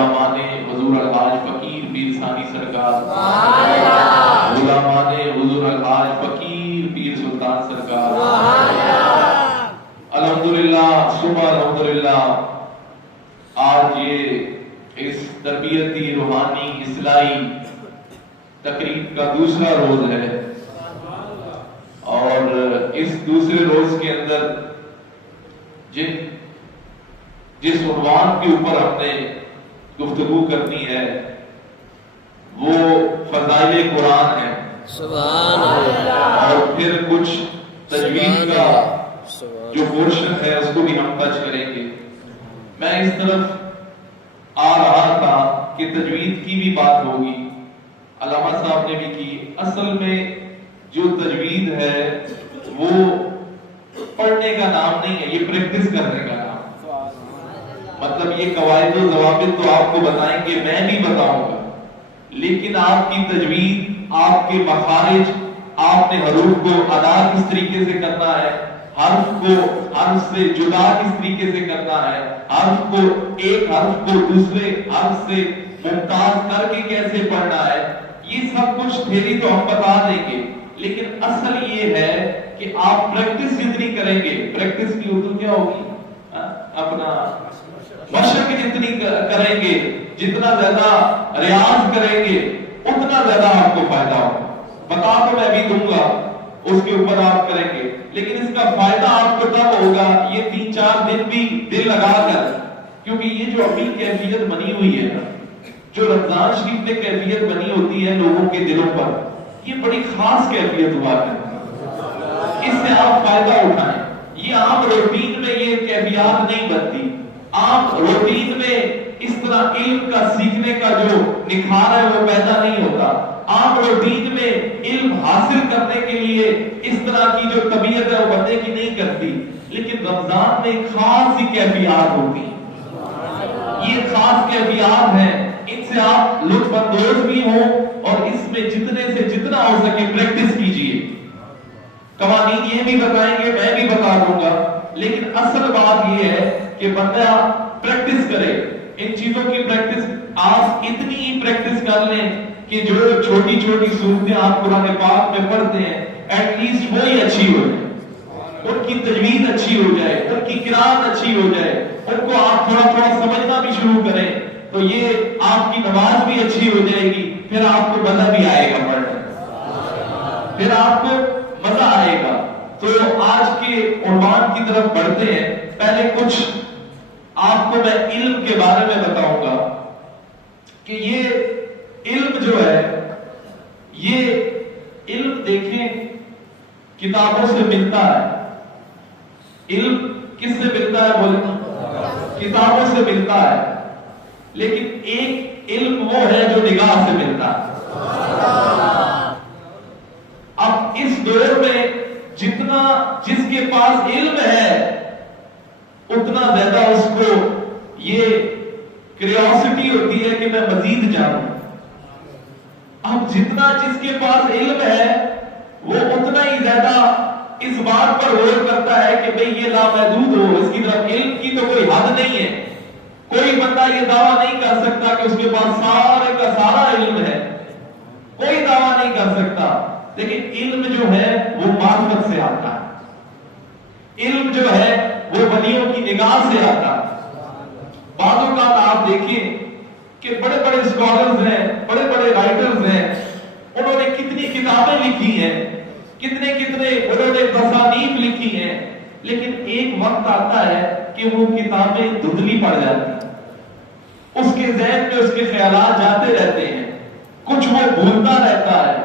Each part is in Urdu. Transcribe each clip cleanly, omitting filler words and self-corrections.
غلامان حضور الحاج فقیر پیر ثانی سرکار، غلامان حضور الحاج فقیر پیر سلطان سرکار، الحمدللہ صبح الحمدللہ آج یہ اس تربیتی روحانی اصلاحی تقریب کا دوسرا روز ہے، اور اس دوسرے روز کے اندر جس عنوان کے اوپر ہم نے گفتگو کرنی ہے وہ فضائل قرآن ہے، سبحان اللہ، اور پھر کچھ تجوید کا جو پورشن ہے اس کو بھی ہم ٹچ کریں گے۔ میں اس طرف آ رہا تھا کہ تجوید کی بھی بات ہوگی، علامہ صاحب نے بھی کی۔ اصل میں جو تجوید ہے وہ پڑھنے کا نام نہیں ہے، یہ پریکٹس کرنے کا نام، مطلب یہ قواعد و ضوابط تو آپ کو بتائیں گے، میں بھی بتاؤں گا، لیکن آپ کی تجوید، آپ کے مخارج، آپ نے حروف کو ادا کس طریقے سے کرنا ہے، حرف کو حرف سے جدا کس طریقے سے کرنا ہے، حرف کو ایک حرف کو دوسرے حرف سے ممتاز کر کے کیسے پڑھنا ہے، یہ سب کچھ تھیری تو ہم بتا دیں گے، لیکن اصل یہ ہے کہ آپ پریکٹس جتنی کریں گے، پریکٹس کی اردو کیا ہوگی، اپنا مشق جتنی کریں گے، جتنا زیادہ ریاض کریں گے اتنا زیادہ آپ کو فائدہ ہوگا۔ بتا تو میں بھی دوں گا، اس کے اوپر آپ کریں گے، لیکن اس کا فائدہ آپ کو تب ہوگا یہ 3-4 دن بھی دل لگا کر، کیونکہ یہ جو ابھی کیفیت بنی ہوئی ہے نا، جو رمضان شریف میں کیفیت بنی ہوتی ہے لوگوں کے دلوں پر، یہ بڑی خاص کیفیت ہوا ہے، اس سے آپ فائدہ اٹھائیں۔ یہ عام روٹین میں یہ کیفیات نہیں بنتی، عام روٹین میں اس طرح علم کا سیکھنے کا جو نکھار ہے وہ پیدا نہیں ہوتا، عام روٹین میں علم حاصل کرنے کے لیے اس طرح کی جو طبیعت ہے وہ بندے کی نہیں کرتی، لیکن رمضان میں خاص سی کیفیات ہوتی ہیں، یہ خاص کیفیات ہیں، ان سے آپ لطف اندوز بھی ہوں، اور اس میں جتنے سے جتنا ہو سکے پریکٹس کیجئے۔ قوانین یہ بھی بتائیں گے، میں بھی بتا دوں گا، لیکن اصل بات یہ ہے کہ بندہ پریکٹس کرے، ان چیزوں کی پریکٹس آپ اتنی ہی پریکٹس کر لیں کہ جو چھوٹی چھوٹی صورتیں آپ قرآن پاک میں پڑھتے ہیں ایٹ لیسٹ وہی اچھی ہو جائے، ان کی تجوید اچھی ہو جائے، ان کی قرآت اچھی ہو جائے، ان کو آپ تھوڑا تھوڑا سمجھنا بھی شروع کریں، تو یہ آپ کی نماز بھی اچھی ہو جائے گی، پھر آپ کو مزہ بھی آئے گا پڑھنے، پھر آپ کو مزہ آئے گا۔ تو آج کے عنوان کی طرف بڑھتے ہیں۔ پہلے کچھ آپ کو میں علم کے بارے میں بتاؤں گا کہ یہ علم جو ہے، یہ علم دیکھیں کتابوں سے ملتا ہے، علم کس سے ملتا ہے بولیں، کتابوں سے ملتا ہے، لیکن ایک علم وہ ہے جو نگاہ سے ملتا ہے۔ اب اس دور میں جتنا جس کے پاس علم ہے اتنا زیادہ اس کو یہ کریوسٹی ہوتی ہے کہ میں مزید جانوں۔ اب جتنا جس کے پاس علم ہے وہ اتنا ہی زیادہ اس بات پر غور کرتا ہے کہ بھئی یہ لامحدود ہو، اس کی طرف علم کی تو کوئی حد نہیں ہے، کوئی بندہ یہ دعویٰ نہیں کر سکتا کہ اس کے پاس سارے کا سارا علم ہے، کوئی دعویٰ نہیں کر سکتا، لیکن علم جو ہے وہ معرفت سے آتا ہے، علم جو ہے وہ ولیوں کی نگاہ سے آتا ہے۔ بعض اوقات آپ دیکھیں کہ بڑے بڑے اسکالرز ہیں، بڑے بڑے رائٹرز ہیں، انہوں نے کتنی کتابیں لکھی ہیں، کتنے انہوں نے تصانیف لکھی ہیں، لیکن ایک وقت آتا ہے کہ وہ کتابیں دھندلی پڑ جاتی ہیں، اس کے ذہن میں اس کے خیالات جاتے رہتے ہیں، کچھ وہ بھولتا رہتا ہے،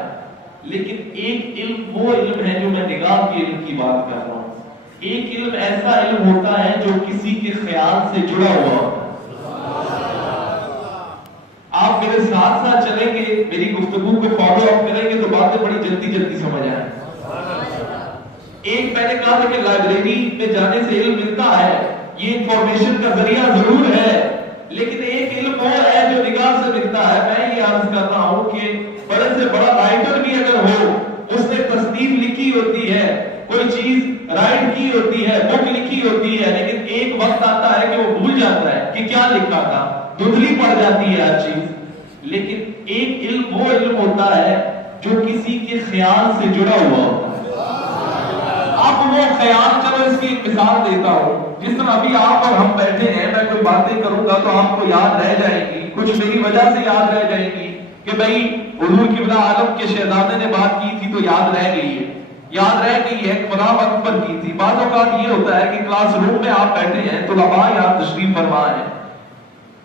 لیکن ایک علم وہ علم ہے جو میں نگاہ کے علم کی بات کر رہا ہوں۔ ایک علم ایسا علم ہوتا ہے جو کسی کے خیال سے جڑا ہوا ہوتا ہے۔ آپ میرے ساتھ ساتھ چلیں گے، میری گفتگو کو فالو اپ کریں گے تو باتیں بڑی جلدی جلدی سمجھ آئیں۔ ایک میں نے کہا تھا کہ لائبریری میں جانے سے علم ملتا ہے، یہ انفارمیشن کا ذریعہ ضرور ہے، لیکن ایک علم وہ ہے جو نگاہ سے ملتا ہے۔ میں یہ عرض کر رہا ہوں کہ بڑے سے بڑا رائٹر بھی اگر ہو، اس نے تصنیف لکھی ہوتی ہے، کوئی چیز رائٹ کی ہوتی ہے، بک لکھی ہوتی ہے، لیکن ایک وقت آتا ہے کہ وہ بھول جاتا ہے کہ کیا لکھا تھا، دھندلی پڑ جاتی ہے ہر چیز. لیکن ایک علم وہ علم ہوتا ہے جو کسی کے خیال سے جڑا ہوا ہوتا ہے. اب وہ خیال، چلو اس کی ایک مثال دیتا ہوں. جس طرح ابھی آپ اور ہم بیٹھے ہیں، میں کوئی باتیں کروں گا تو آپ کو یاد رہ جائیں گی، کچھ میری وجہ سے یاد رہ جائیں گی کہ بھئی حضور قبلہ عالم کے شہزادے نے بات کی تھی تو یاد رہ گئی ہے. یاد رہ گئی ہے خدا وقت پر کی تھی. بعض اوقات یہ ہوتا ہے کہ کلاس روم میں آپ بیٹھے ہیں، طلباء یہاں تشریف فرما ہیں،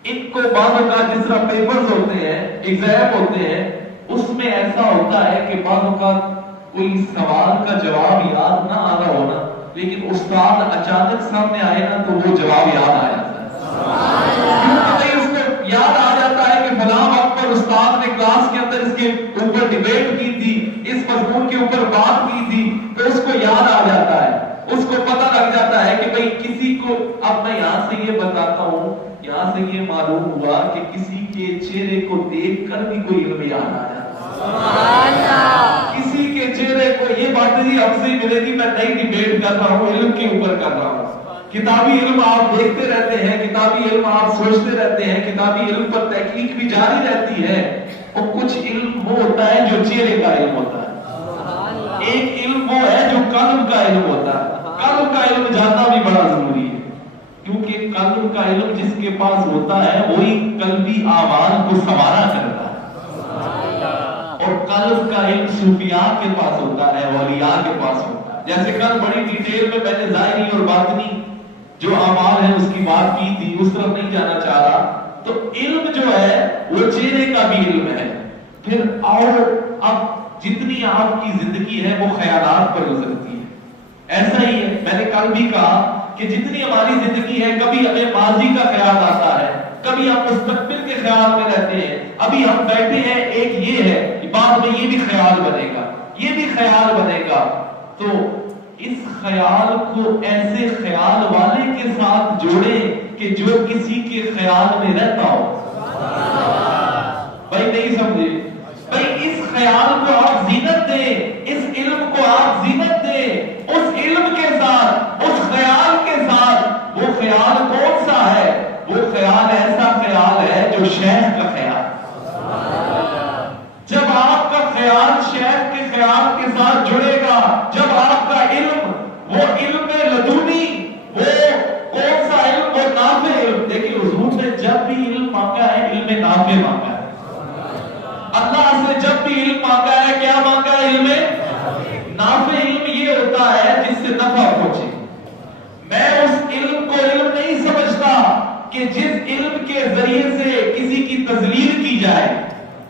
ان کو بعض اوقات جس طرح پیپرز ہوتے ہیں، ایگزام ہوتے ہیں، اس میں ایسا ہوتا ہے کہ بعض اوقات کوئی سوال کا جواب یاد نہ آ رہا ہونا، لیکن استاد اچانک سامنے آئے نا تو وہ جواب یاد آ جاتا ہے. اس کو یاد آ جاتا ہے کہ فلاں وقت پر استاد نے کلاس کے اندر اس کے اوپر ڈیبیٹ کی تھی، اس مضمون کے اوپر بات کی تھی، تو اس کو یاد آ جاتا ہے، اس کو پتہ لگ جاتا ہے کہ بھئی کسی کو. اب میں یہاں سے یہ بتاتا ہوں، یہاں سے یہ معلوم ہوا کہ کسی کے چہرے کو دیکھ کر بھی کوئی علم یاد آ جاتا ہے. کسی کے چہرے کو، یہ باتیں ہی ہم سے ملے گی، میں نئی ڈیبیٹ کر رہا ہوں، علم کے اوپر کر رہا ہوں. کتابی علم آپ دیکھتے رہتے ہیں، کتابی علم آپ سوچتے رہتے ہیں، کتابی علم پر تحقیق بھی جاری رہتی ہے. اور کچھ علم وہ ہوتا ہے جو چہرے کا علم ہوتا ہے. ایک علم وہ ہے جو قلب کا علم ہوتا ہے. قلب کا علم جاننا بھی بڑا ضروری ہے، کیونکہ قلب کا علم جس کے پاس ہوتا ہے وہی قلبی اعمال کو سنوارا کرتا ہے. اور قلب کا علم صوفیاء کے پاس ہوتا ہے، اولیاء کے پاس ہوتا ہے. جیسے کل بڑی ڈیٹیل میں نے ظاہری اور باطنی جو اعمال ہیں اس کی بات کی تھی، اس طرف نہیں جانا چاہ رہا. تو علم جو ہے وہ چہرے کا بھی علم ہے. پھر اور اب جتنی آپ کی زندگی ہے وہ خیالات پر گزرتی ہے. ایسا ہی ہے، میں نے کل بھی کہا کہ جتنی ہماری زندگی ہے، کبھی ہمیں ماضی کا خیال آتا ہے، کبھی ہم مستقبل کے خیال میں رہتے ہیں. ابھی ہم بیٹھے ہیں، ایک یہ ہے کہ بعد میں یہ بھی خیال بنے گا، یہ بھی خیال بنے گا. تو اس خیال کو ایسے خیال والے کے ساتھ جوڑیں کہ جو کسی کے خیال میں رہتا ہو. بھائی نہیں سمجھے؟ بھائی اس خیال کو آپ زینت دیں، اس علم کو آپ زینت دیں. اس علم کے ساتھ، اس خیال کے ساتھ. وہ خیال کون سا ہے؟ وہ خیال ایسا خیال ہے جو شیخ کا خیال. جب آپ کا خیال شیخ کے خیال کے ساتھ جڑے گا، جب آپ کا علم وہ علم لدونی، وہ کون سا علم؟ وہ نافع علم. دیکھیں حضور نے جب بھی علم مانگا ہے، علم نافع مانگا ہے. اللہ سے جب بھی علم مانگا ہے، کیا مانگا ہے؟ علم نافع. علم یہ ہوتا ہے جس سے نفع پہنچے. میں اس علم کو علم نہیں سمجھتا کہ جس علم کے ذریعے سے کسی کی تذلیل کی جائے.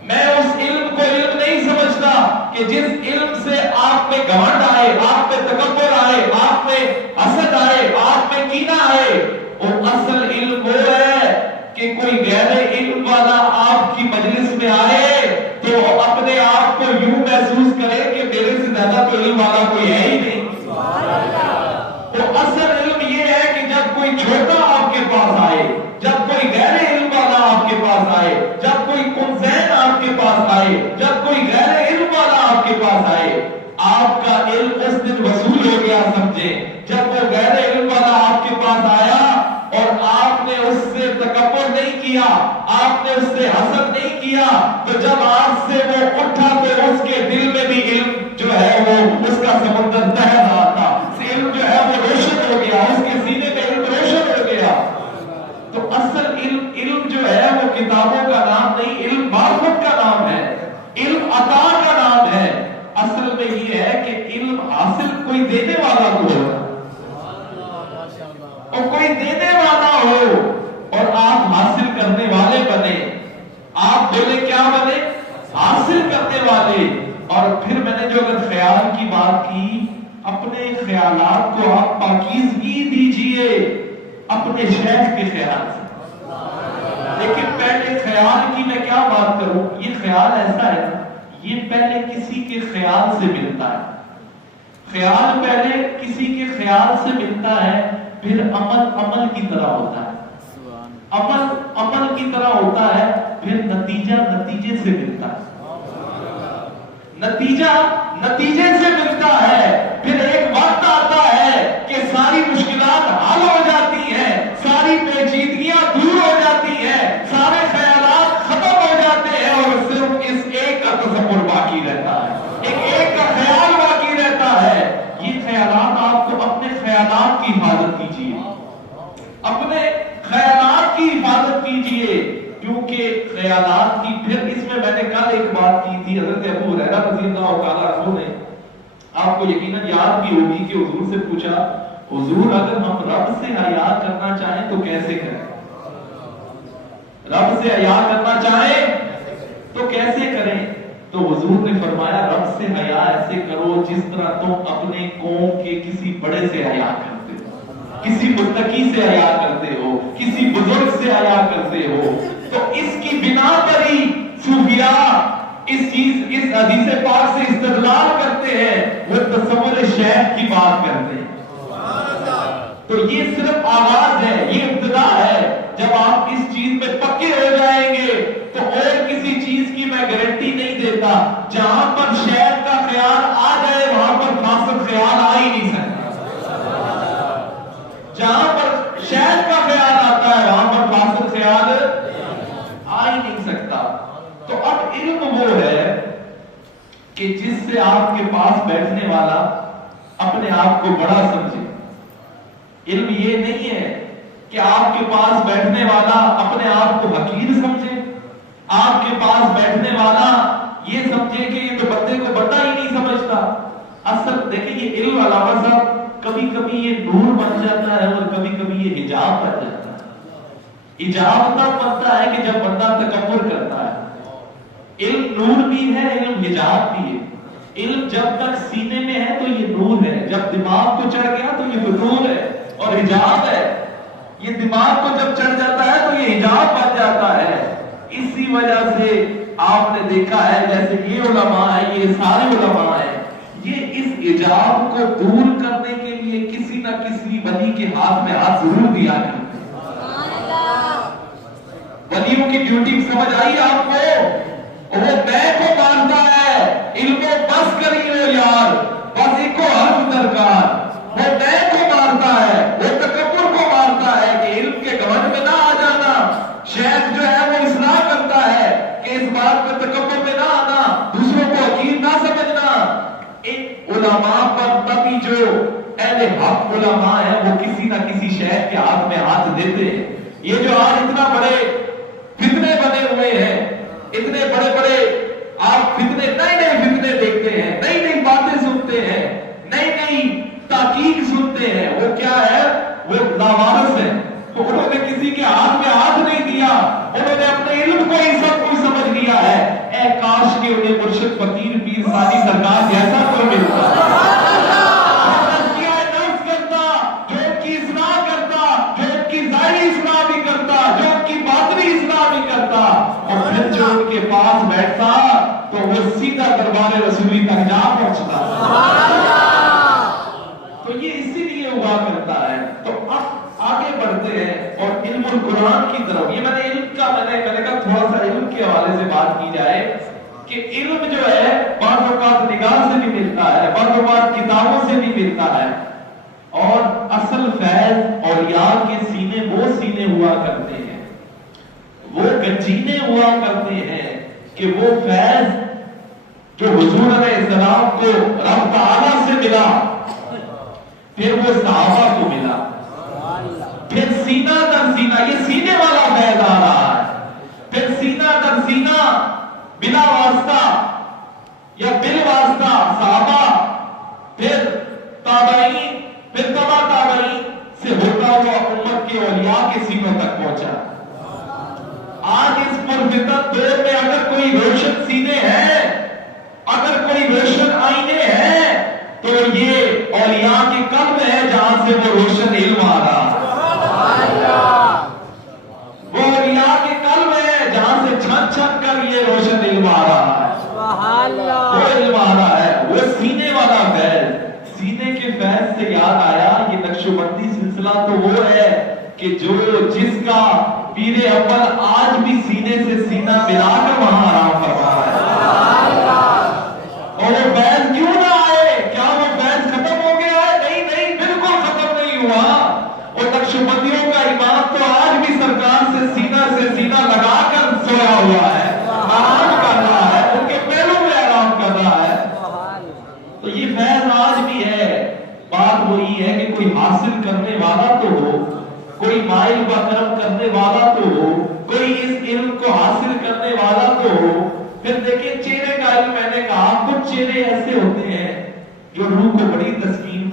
میں اس علم کو علم نہیں سمجھتا کہ جس علم سے آپ میں گھمنڈ آئے، آپ میں تکبر آئے، آپ میں حسد آئے، آپ میں کینہ آئے. اور اصل علم وہ ہے کہ کوئی غیر علم والا آپ کی مجلس میں آئے تو اپنے آپ کو یوں محسوس کرے کہ میرے سے زیادہ تو علم والا کوئی ہے ہی نہیں. تو اصل علم یہ ہے کہ جب کوئی چھوٹا آپ کے پاس آئے، جب کوئی غیر علم والا آپ کے پاس آئے، جب کوئی کنزین آپ کے پاس آئے، جب کوئی غیر علم والا آپ کے پاس آئے، آپ کا علم اس دن وصول ہو گیا سمجھیں. جب وہ غیر علم والا آپ کے پاس آیا اور آپ نے اس سے تکبر نہیں کیا، آپ نے اس سے حسد نہیں کیا، تو جب آپ سے وہ اٹھا تو اس کے دل میں بھی علم جو ہے وہ اس کا سمندر تہ رہا تھا. علم جو ہے وہ روشن ہو گیا، اس کے سینے میں علم روشن ہو گیا. تو اصل علم جو ہے وہ کتابوں کا نام نہیں، علم معرفت کا نام ہے، علم عطا کا نام ہے. اصل میں یہ ہے کہ علم حاصل کوئی دینے والا تو ہوگا، اور کوئی دینے والا ہو اور آپ حاصل کرنے والے بنے. آپ بولے کیا بنے؟ حاصل کرنے والے. اور پھر میں نے جو اگر خیال کی بات کی، اپنے خیالات کو آپ پاکیزگی دیجئے اپنے شیخ کے خیال سے. لیکن پہلے خیال کی میں کیا بات کروں؟ یہ خیال ایسا ہے، یہ پہلے کسی کے خیال سے ملتا ہے. خیال پہلے کسی کے خیال سے ملتا ہے، پھر عمل کی طرح ہوتا ہے. عمل کی طرح ہوتا ہے، پھر نتیجے سے ملتا ہے. نتیجے سے ملتا ہے. پھر ایک وقت آتا ہے کہ ساری مشکلات حل ہو جاتی ہیں، ساری پیچیدگیاں دور ہو جاتی کیجئے کیونکہ خیالات کی پھر اس میں میں نے کل ایک بات کی تھی حضرت ابو ہریرہ رضی اللہ تعالیٰ عنہ نے آپ کو یقیناً یاد بھی ہوگی کہ حضور سے پوچھا حضور اگر ہم رب سے حیا کرنا چاہیں تو کیسے کریں رب سے حیا کرنا چاہیں تو کیسے کریں تو حضور نے فرمایا رب سے حیا ایسے کرو جس طرح تم اپنے قوم کے کسی بڑے سے حیا کرتے ہو کسی متقی سے حیا کرتے ہو کسی بزرگ سے حیا کرتے ہو تو اس کی بنا پر ہی صوفیاء اس حدیث پاک سے استدلال کرتے ہیں وہ تصور شیخ کی بات کرتے ہیں تو یہ صرف آغاز ہے یہ ابتدا ہے جب آپ اس چیز میں پکے ہو جائیں گے تو اور کسی چیز کی میں گارنٹی نہیں دیتا جہاں پر شیخ کا خیال آ جائے وہاں پر فاسد خیال آ ہی نہیں سکتا جہاں پر شیخ کا خیال آتا ہے وہاں پر فاسد خیال آ ہی نہیں سکتا تو اب علم وہ ہے کہ جس سے آپ کے پاس بیٹھنے والا اپنے آپ کو بڑا سمجھے علم یہ نہیں ہے کہ آپ کے پاس بیٹھنے والا اپنے آپ کو حقیر سمجھے آپ کے پاس بیٹھنے والا یہ سمجھے کہ یہ تو بندے کو بندہ ہی نہیں سمجھتا اصل دیکھیں یہ علم علامہ صاحب کبھی کبھی یہ نور بن جاتا ہے اور کبھی کبھی یہ حجاب بن جاتا ہے حجاب تب بنتا ہے کہ جب بندہ تکبر کرتا ہے علم نور بھی ہے علم حجاب بھی ہے علم جب تک سینے میں ہے تو یہ نور ہے جب دماغ کو چڑھ گیا تو یہ فطور ہے اور حجاب ہے یہ دماغ کو جب چڑھ جاتا ہے تو یہ حجاب بن جاتا ہے اسی وجہ سے آپ نے دیکھا ہے جیسے یہ علماء ہیں یہ سارے علماء ہیں یہ اس حجاب کو دور کرنے کے لیے کسی نہ کسی ولی کے ہاتھ میں ہاتھ ضرور دیا کرتے ہیں ولیوں کی ڈیوٹی سمجھ آئی آپ کو وہ میں کو مانتا ہے علم کو بس کریے یار بس ایک کو حرف درکار وہ میں کو مارتا ہے وہ تکبر کو مارتا ہے کہ علم کے گھمنڈ میں نہ آ جانا شیخ جو ہے وہ اصلاح کرتا ہے کہ اس بات میں تکبر میں نہ آنا دوسروں کو حقیر نہ سمجھنا ان علماء پر تبھی جو اہل حق علماء ہیں وہ کسی نہ کسی شیخ کے ہاتھ میں ہاتھ دیتے ہیں یہ جو آج اتنا بڑے فتنے بنے ہوئے ہیں اتنے بڑے بڑے آپ فتنے نئے نئے فتنے دیکھتے ہیں نئی نئی باتیں سنتے ہیں نئی نئی تحقیق سنتے ہیں وہ کیا ہے وہ لاوارث ہے انہوں نے کسی کے ہاتھ میں ہاتھ نہیں دیا انہوں نے اپنے علم کو ہی سب کچھ سمجھ لیا ہے اے کاش کہ انہیں مرشد فقیر پیر ثانی سرکار جیسا کوئی ملتا تزکیہ نفس کرتا جو ان کی اصلاح کرتا جو ان کی ظاہری اصلاح بھی کرتا جو ان کی باطنی اصلاح بھی کرتا اور پھر جو ان کے پاس بیٹھتا تو وہ سیدھا دربار رسولی تک جا پہنچتا تو یہ اسی لیے ہوا کرتا ہے تو اب آگے بڑھتے ہیں اور علم القرآن کی طرف یہ میں نے علم کا میں نے کہا تھوڑا سا علم کے حوالے سے بات کی جائے کہ علم جو ہے بعض اوقات نگاہ سے بھی ملتا ہے بعض اوقات کتابوں سے بھی ملتا ہے اور اصل فیض اولیاء کے سینے وہ سینے ہوا کرتے ہیں وہ گنجینے ہوا کرتے ہیں کہ وہ فیض جو حضور علیہ السلام کو رب تعالیٰ سے ملا پھر وہ صحابہ کو ملا پھر سینہ در سینہ یہ سینے والا فیض آ رہا ہے پھر سینہ در سینہ بلا واسطہ یا بل واسطہ صحابہ پھر تابعین پھر تبع تابعین سے ہوتا ہوا امت کے اولیاء کے سینوں تک پہنچا آج اس پرفتن دور میں اگر کوئی روشن سینے ہیں اگر کوئی روشن آئینے ہیں تو یہ اولیاء کے قلب ہے جہاں سے وہ روشن علم آ رہا وہ اولیاء کے قلب ہے جہاں سے چھن چھن کر یہ روشن علم آ رہا ہے وہ علم آ رہا ہے وہ سینے والا فیض سینے کے فیض سے یاد آیا یہ نقشبندی سلسلہ تو وہ ہے کہ جو جس کا پیر اول آج بھی سینے سے سینہ ملا کر وہاں آرام فرما رہا ہے اور وہ فیض کیوں نہ آئے کیا وہ فیض ختم ہو گیا ہے نہیں بالکل ختم نہیں ہوا اور نقشبندیوں کا امام تو آج بھی سرکار سے سینہ لگا کر سویا ہوا ہے آرام کر رہا ہے ان کے پیروں میں آرام کر رہا ہے تو یہ فیض آج بھی ہے بات وہی ہے کہ کوئی حاصل کرنے والا تو ہو کوئی مائل و کرم کرنے والا تو ہو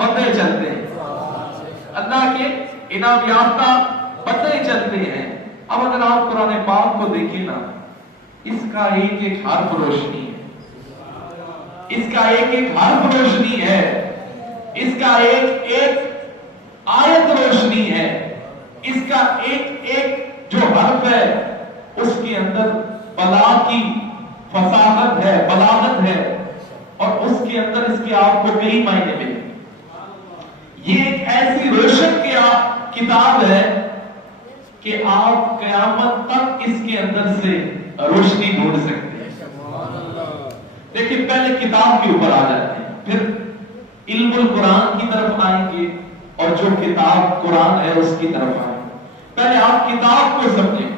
بندے چلتے ہیں، اللہ کے انعام یافتہ بندے چلتے ہیں۔ اب اگر آپ قرآن پاک کو دیکھیں نا، اس کا ایک ایک حرف روشنی ہے، اس کا ایک ایک حرف روشنی ہے، اس کا ایک ایک آیت روشنی ہے، اس کا ایک ایک جو حرف ہے اس کے اندر بلاغت کی فصاحت ہے، بلاغت ہے، اور اس کے اندر اس کے آپ کو کئی معنی ملے۔ یہ ایک ایسی روشن کتاب ہے کہ آپ قیامت تک اس کے اندر سے روشنی ڈھونڈ سکتے ہیں۔ دیکھیں پہلے کتاب کے اوپر آ جاتے ہیں، پھر علم القرآن کی طرف آئیں گے، اور جو کتاب قرآن ہے اس کی طرف آئیں گے۔ پہلے آپ کتاب کو سمجھیں۔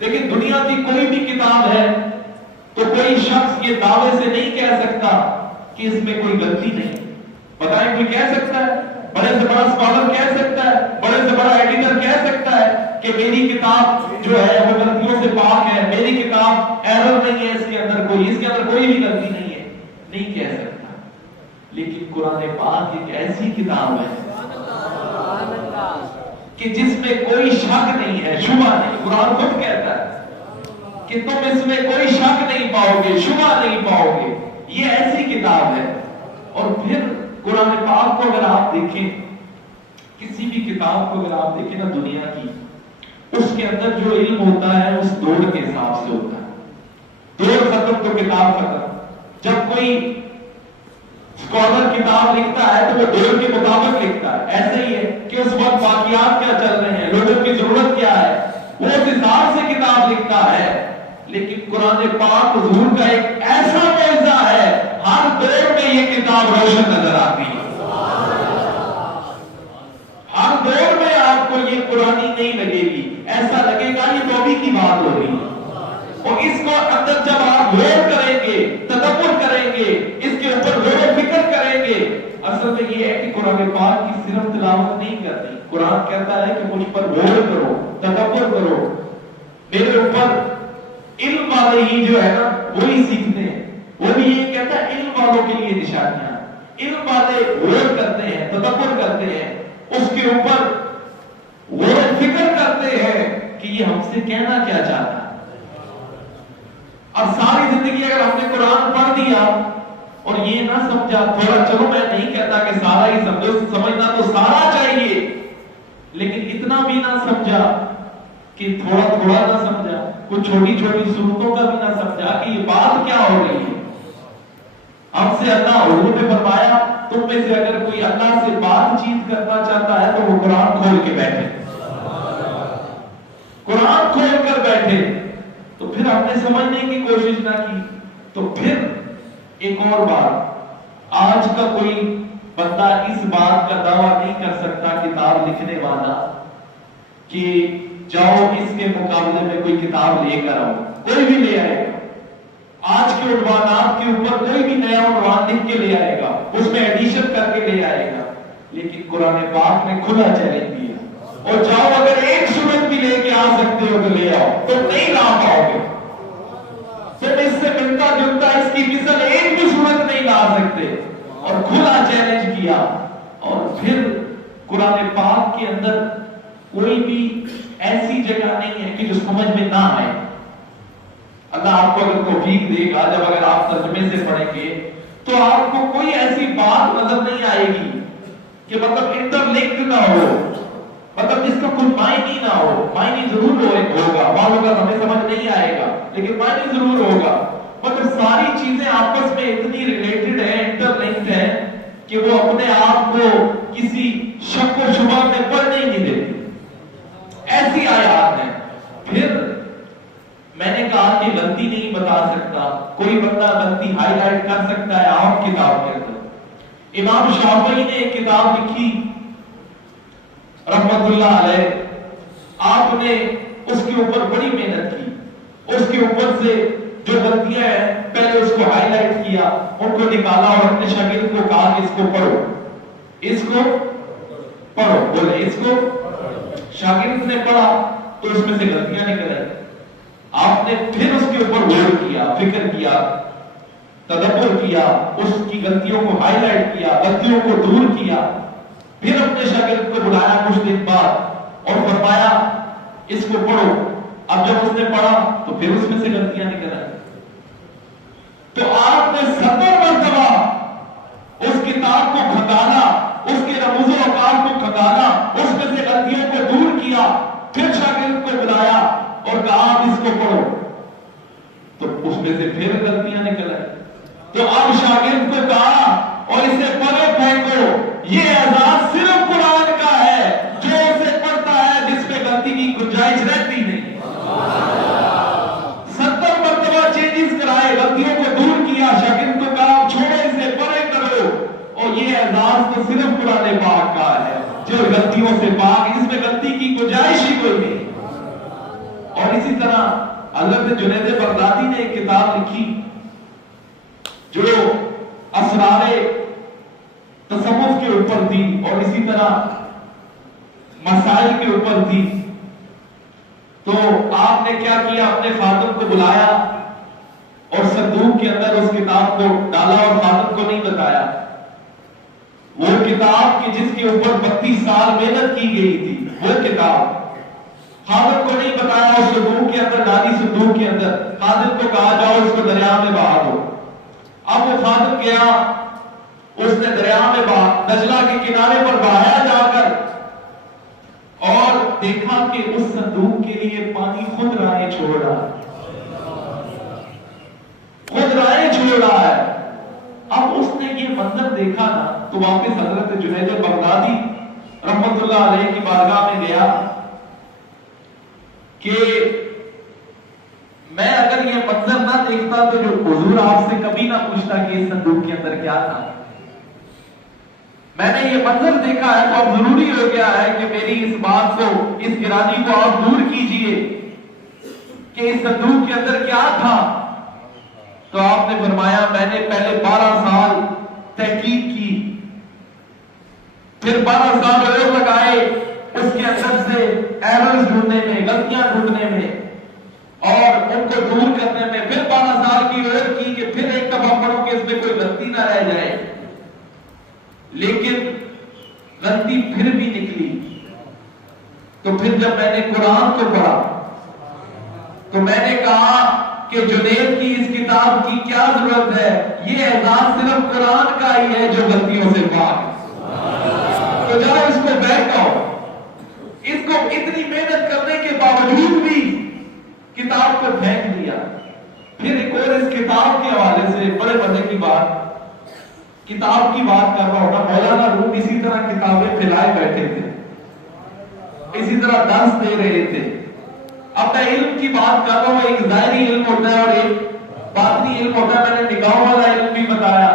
دیکھیں دنیا کی کوئی بھی کتاب ہے تو کوئی شخص یہ دعوے سے نہیں کہہ سکتا کہ اس میں کوئی غلطی نہیں۔ بتائیں کوئی کہہ سکتا ہے؟ بڑے سے بڑا اسکالر کہہ سکتا ہے، بڑے سے بڑا ایڈیٹر کہہ سکتا ہے کہ میری کتاب جو ہے وہ غلطیوں سے پاک ہے، میری کتاب ایرر نہیں ہے، اس کے اندر کوئی بھی غلطی نہیں ہے؟ نہیں کہہ سکتا۔ لیکن قرآن پاک ایک ایسی کتاب ہے کہ جس میں کوئی شک نہیں ہے، شبہ نہیں۔ قرآن خود کہتا ہے کہ تم اس میں کوئی شک نہیں پاؤ گے، شبہ نہیں پاؤ گے۔ یہ ایسی کتاب ہے۔ اور پھر قرآن پاک کو اگر آپ دیکھیں، کسی بھی کتاب کو اگر آپ دیکھیں نا دنیا کی، اس کے اندر جو علم ہوتا ہے اس دور کے حساب سے ہوتا ہے۔ دور ختم تو کتاب ختم۔ جب کوئی اسکالر کتاب لکھتا ہے تو وہ دور کے مطابق لکھتا ہے۔ ایسے ہی ہے کہ اس وقت واقعات کیا چل رہے ہیں، لوگوں کی ضرورت کیا ہے، وہ اس حساب سے کتاب لکھتا ہے۔ لیکن قرآن پاک حضور کا ایک ایسا معجزہ ہے، ہر دور میں یہ کتاب روشن نظر آتی ہے۔ ہر دور میں آپ کو یہ پرانی نہیں لگے گی، ایسا لگے گا یہ نبی کی بات ہو رہی ہے۔ اور اس کو اندر جب آپ غور کریں گے، تدبر کریں گے، اس کے اوپر غور و فکر کریں گے، اصل میں یہ ہے کہ قرآن پاک کی صرف تلاوت نہیں کرنی۔ قرآن کہتا ہے کہ مجھ پر غور کرو، تدبر کرو، میرے اوپر علم والے ہی جو ہے نا وہی سیکھتے ہیں۔ وہ بھی یہ کہتا ہے علم والوں کے لیے نشانیاں، علم والے غور کرتے ہیں، تدبر کرتے ہیں، اس کے اوپر غور و فکر کرتے ہیں کہ یہ ہم سے کہنا کیا چاہتا ہے۔ اب ساری زندگی اگر ہم نے قرآن پڑھ دیا اور یہ نہ سمجھا، تھوڑا، چلو میں نہیں کہتا کہ سارا ہی سمجھو، سمجھنا تو سارا چاہیے، لیکن اتنا بھی نہ سمجھا کہ تھوڑا تھوڑا نہ سمجھا، کچھ چھوٹی چھوٹی صورتوں کا بھی نہ سمجھا کہ یہ بات کیا ہو رہی ہے۔ ہم سے اللہ حضور نے فرمایا تم میں سے اگر کوئی اللہ سے بات چیت کرنا چاہتا ہے تو وہ قرآن کھول کے بیٹھے، قرآن کھول کر بیٹھے۔ تو پھر ہم نے سمجھنے کی کوشش نہ کی۔ تو پھر ایک اور بات، آج کا کوئی بندہ اس بات کا دعویٰ نہیں کر سکتا کتاب لکھنے والا کہ جاؤ اس کے مقابلے میں کوئی کتاب لے کر آؤ، کوئی بھی لے آئے گا۔ آج کے عنوانات کے اوپر کوئی بھی نیا عنوان لکھ کے لے آئے گا، اس میں ایڈیشن کر کے لے آئے گا۔ لیکن قرآن پاک نے کھلا چیلنج دیا، اور جاؤ اگر ایک صورت بھی لے کے آ سکتے ہو تو لے آؤ، تم نہیں لا پاؤ گے، تم اس سے ملتا جلتا اس کی مثل ایک بھی صورت نہیں لا سکتے۔ اور کھلا چیلنج کیا۔ اور پھر قرآن پاک کے اندر کوئی بھی ایسی جگہ نہیں ہے کہ جو سمجھ میں نہ آئے۔ اللہ آپ کو اگر توفیق دے گا، جب اگر آپ ترجمے سے پڑھیں گے تو آپ کو کوئی ایسی بات نظر نہیں آئے گی کہ مطلب انٹر لنک نہ ہو، مطلب جس کا کوئی معنی نہ ہو۔ معنی ضرور ہوگا، بعض اوقات ہمیں سمجھ نہیں آئے گا، لیکن معنی ضرور ہوگا۔ مطلب ساری چیزیں آپس میں اتنی ریلیٹڈ ہیں، انٹر لنکڈ ہیں کہ وہ اپنے آپ کو کسی شک و شبہ میں پڑھنے ہی نہیں دیتی۔ ایسی آیات ہیں۔ پھر میں نے کہا کہ غلطی نہیں بتا سکتا، کوئی بندہ غلطی ہائی لائٹ کر سکتا ہے عام کتاب کے اندر۔ امام شافعی نے ایک کتاب لکھی رحمت اللہ علیہ، آپ نے اس کے اوپر بڑی محنت کی، اس کے اوپر سے جو غلطیاں ہیں پہلے اس کو ہائی لائٹ کیا، ان کو نکالا اور اپنے شاگرد کو کہا کہ اس کو پڑھو، اس کو پڑھو، بولے اس کو۔ شاگرد نے پڑھا تو اس میں سے غلطیاں نکل آئی۔ آپ نے پھر اس کے اوپر غور کیا، فکر کیا، تدبر کیا، اس کی غلطیوں کو ہائی لائٹ کیا، غلطیوں کو دور کیا، پھر اپنے شاگرد کو بلایا کچھ دن بعد اور فرمایا اس کو پڑھو۔ اب جب اس نے پڑھا تو پھر اس میں سے غلطیاں نکل آئی۔ تو آپ نے 70 مرتبہ اس کتاب کو کھنگالا، اس کے رموز و اوقات کو کھنگالا، اس میں سے غلطیوں کو دور کیا، پھر شاگرد کو بلایا اور کہا آپ اس کو پڑھو، تو اس میں سے پھر غلطیاں نکل آئی۔ تو اب شاگرد کو کہا اور اسے پرے پھینکو، یہ اعزاز صرف قرآن کا ہے، جو اسے پڑھتا ہے جس پہ غلطی کی گنجائش رہتی نہیں۔ 70 مرتبہ چینجز کرائے، غلطیوں کو دور کیا، شاگرد کو کہا چھوڑو اسے، پرے کرو، اور یہ اعزاز تو صرف قرآن پاک کا ہے جو غلطیوں سے پاک، اس میں غلطی کی گنجائش ہی کوئی نہیں۔ اور اسی طرح حضرت جنید بغدادی نے ایک کتاب لکھی جو اسرار تصوف کے اوپر تھی اور اسی طرح مسائل کے اوپر تھی۔ تو آپ نے کیا کیا، اپنے خادم کو بلایا اور صندوق کے اندر اس کتاب کو ڈالا اور خادم کو نہیں بتایا۔ وہ کتاب کی جس کے اوپر 32 سال محنت کی گئی تھی، وہ کتاب خادم کو نہیں بتایا، اور صندوق کے اندر ڈالی، صندوق کے اندر خادم کو کہا جاؤ اس کو دریا میں بہا دو۔ اب وہ خادم گیا، اس نے دریا میں دجلہ کے کنارے پر بہایا جا کر، اور دیکھا کہ اس صندوق کے لیے پانی خود راہیں چھوڑ رہا ہے، خود راہیں چھوڑ رہا ہے۔ اب اس نے یہ منظر دیکھا نا تو واپس حضرت جنید بغدادی رحمت اللہ علیہ کی بارگاہ میں گیا کہ میں اگر یہ منظر نہ دیکھتا تو جو حضور آپ سے کبھی نہ پوچھتا کہ اس صندوق کے اندر کیا تھا۔ میں نے یہ منظر دیکھا ہے تو اب ضروری ہو گیا ہے کہ میری اس بات کو، اس گرانی کو آپ دور کیجئے کہ اس صندوق کے اندر کیا تھا۔ تو آپ نے فرمایا میں نے پہلے 12 سال تحقیق کی، پھر 12 سال اور لگائے اس کے اندر سے ایررز ڈھونڈنے میں، غلطیاں ڈھونڈنے میں اور ان کو دور کرنے میں، پھر 12 سال کی اور کی کہ پھر ایک دفعہ پڑھو کہ اس میں کوئی غلطی نہ رہ جائے، لیکن غلطی پھر بھی نکلی۔ تو پھر جب میں نے قرآن کو پڑھا تو میں نے کہا کہ جنید کی اس کتاب کی کیا ضرورت ہے، یہ اعزاز صرف قرآن کا ہی ہے جو غلطیوں سے پاک ہے۔ تو جاؤ اس کو بہکاؤ، اس کو اتنی محنت کرنے کے باوجود بھی کتاب کو پھینک دیا۔ پھر ایک اور اس کتاب کے حوالے سے بڑے مزے کی بات، کتاب کی بات کر رہا ہوتا، مولانا روم اسی طرح کتابیں پھیلائے بیٹھے تھے، اسی طرح درس دے رہے تھے۔ اب میں علم کی بات کر رہا ہوں، ایک ظاہری علم ہوتا ہے اور ایک باطنی علم ہوتا ہے۔ میں نے نگاہوں والا علم بھی بتایا،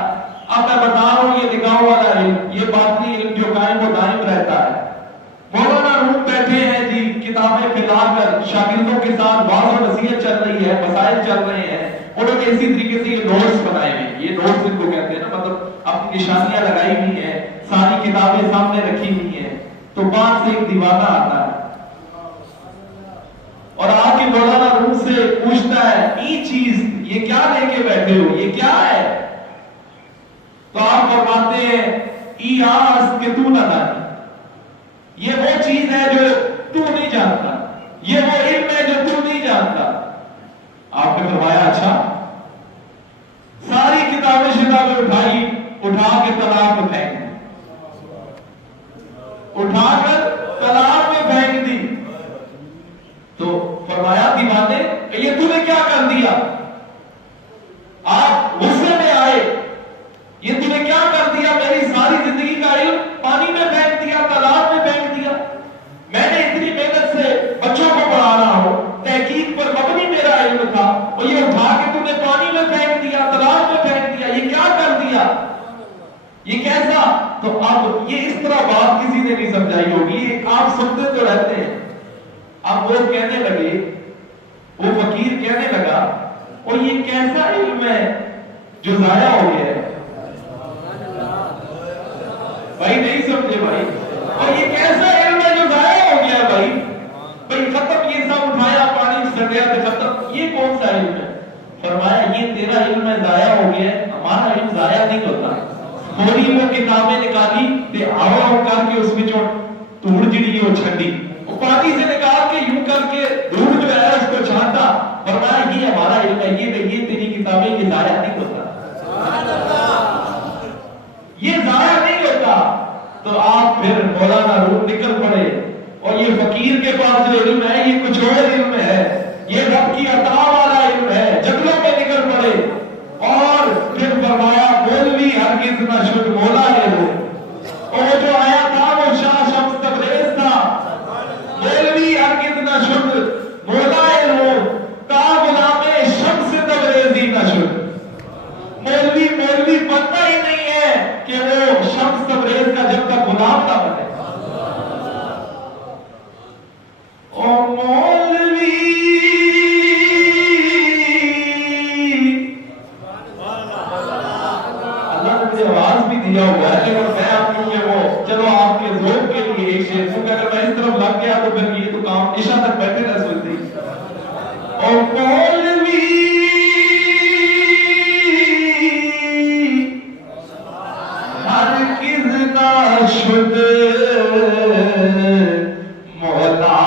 اب میں بتا رہا ہوں یہ نگاہوں والا علم، یہ باطنی علم جو قائم و دائم رہتا ہے۔ مولانا روم بیٹھے ہیں جی، کتابیں پھیلا کر شاگردوں کے ساتھ واضح و نصیحت چل رہی ہے، مسائل چل رہے ہیں، انہوں نے اسی طریقے سے یہ نوٹس بنائے ہیں، یہ نوٹس ان کو کہتے ہیں نا، مطلب اپنی نشانیاں لگائی ہوئی ہیں، ساری کتابیں سامنے رکھی ہوئی ہیں۔ تو باہر سے ایک دیوانہ آتا ہے اور آ کے مولانا روم سے پوچھتا ہے یہ چیز یہ کیا لے کے بیٹھے ہو، یہ کیا ہے؟ تو آپ فرماتے ہیں ای آس کہ تو نہ جانے، یہ وہ چیز ہے جو تو نہیں جانتا، یہ وہ علم ہے جو تو نہیں جانتا۔ آپ نے فرمایا اچھا، ساری کتابیں شتابیں اٹھائی، اٹھا کے تالاب میں پھینک دی، اٹھا کر تالاب میں پھینک دی۔ تو فرمایا دیوانے کہ یہ تو نے کیا کر دیا؟ آپ غصے میں آئے، یہ تو نے کیا کر دیا؟ میری ساری زندگی کا علم پانی میں پھینک دیا، تالاب میں پھینک دیا۔ میں نے اتنی محنت سے بچوں کو پڑھا رہا ہوں، تحقیق پر مبنی میرا علم تھا، اور یہ اٹھا کے تو نے پانی میں پھینک دیا، تالاب میں پھینک دیا، یہ کیا کر دیا؟ یہ کیسا؟ تو اب یہ اس طرح بات کسی نے نہیں سمجھائی ہوگی، آپ سنتے تو رہتے ہیں۔ اب وہ کہنے لگے، وہ فقیر کہنے لگا اور یہ کیسا علم ہے جو ضائع ہو گیا ہے؟ بھائی نہیں سمجھے بھائی، اور یہ کیسا علم ہے جو ضائع ہو گیا بھائی؟ بھائی ختم، یہ سب اٹھایا پانی سٹیا تو ختم، یہ کون سا علم ہے؟ فرمایا یہ تیرا علم ہے ضائع ہو گیا ہے، ہمارا علم ضائع نہیں ہوتا. تھوڑی وہ کتابیں نکالی تے آو کر کے اس وچوں دھوڑ جڑی وہ چھڈی, وہ پانی سے نکال کے یوں کر کے دھوڑ جو ہے اس کو چھانٹا, فرمایا یہ ہمارا علم ہے, یہ تیری کتابیں, یہ ضائع نہیں ہوتا, یہ ضائع نہیں ہوتا. تو آپ پھر مولانا روم نکل پڑے, اور یہ فقیر کے پاس جو علم ہے یہ کچھ اور علم ہے, یہ رب کی عطا والا علم ہے. جنگلوں میں نکل پڑے اور پھر فرمایا مولوی ہرگز نہ شد مولا یہ ہو. اور جو آیا تھا وہ شاہ شمس تبریز تھا, مولوی ہرگز نہ شد مولا یہ ہو, تا غلام شمس تبریزی نہ شد. مولوی بنتا ہی نہیں ہے کہ وہ شمس تبریز کا جب تک غلام نہ بنے. او مولوی اللہ نے مجھے آواز بھی دیا ہوا ہے, لیکن میں آپ کو کہ وہ چلو آپ کے ذوق کے لیے ایک شعر, کیونکہ اگر میں اس طرف لگ گیا تو پھر یہ تو کام عشاء تک بیٹھے رہ سکتے ہیں. او مولوی ہرگز نہ شد مولا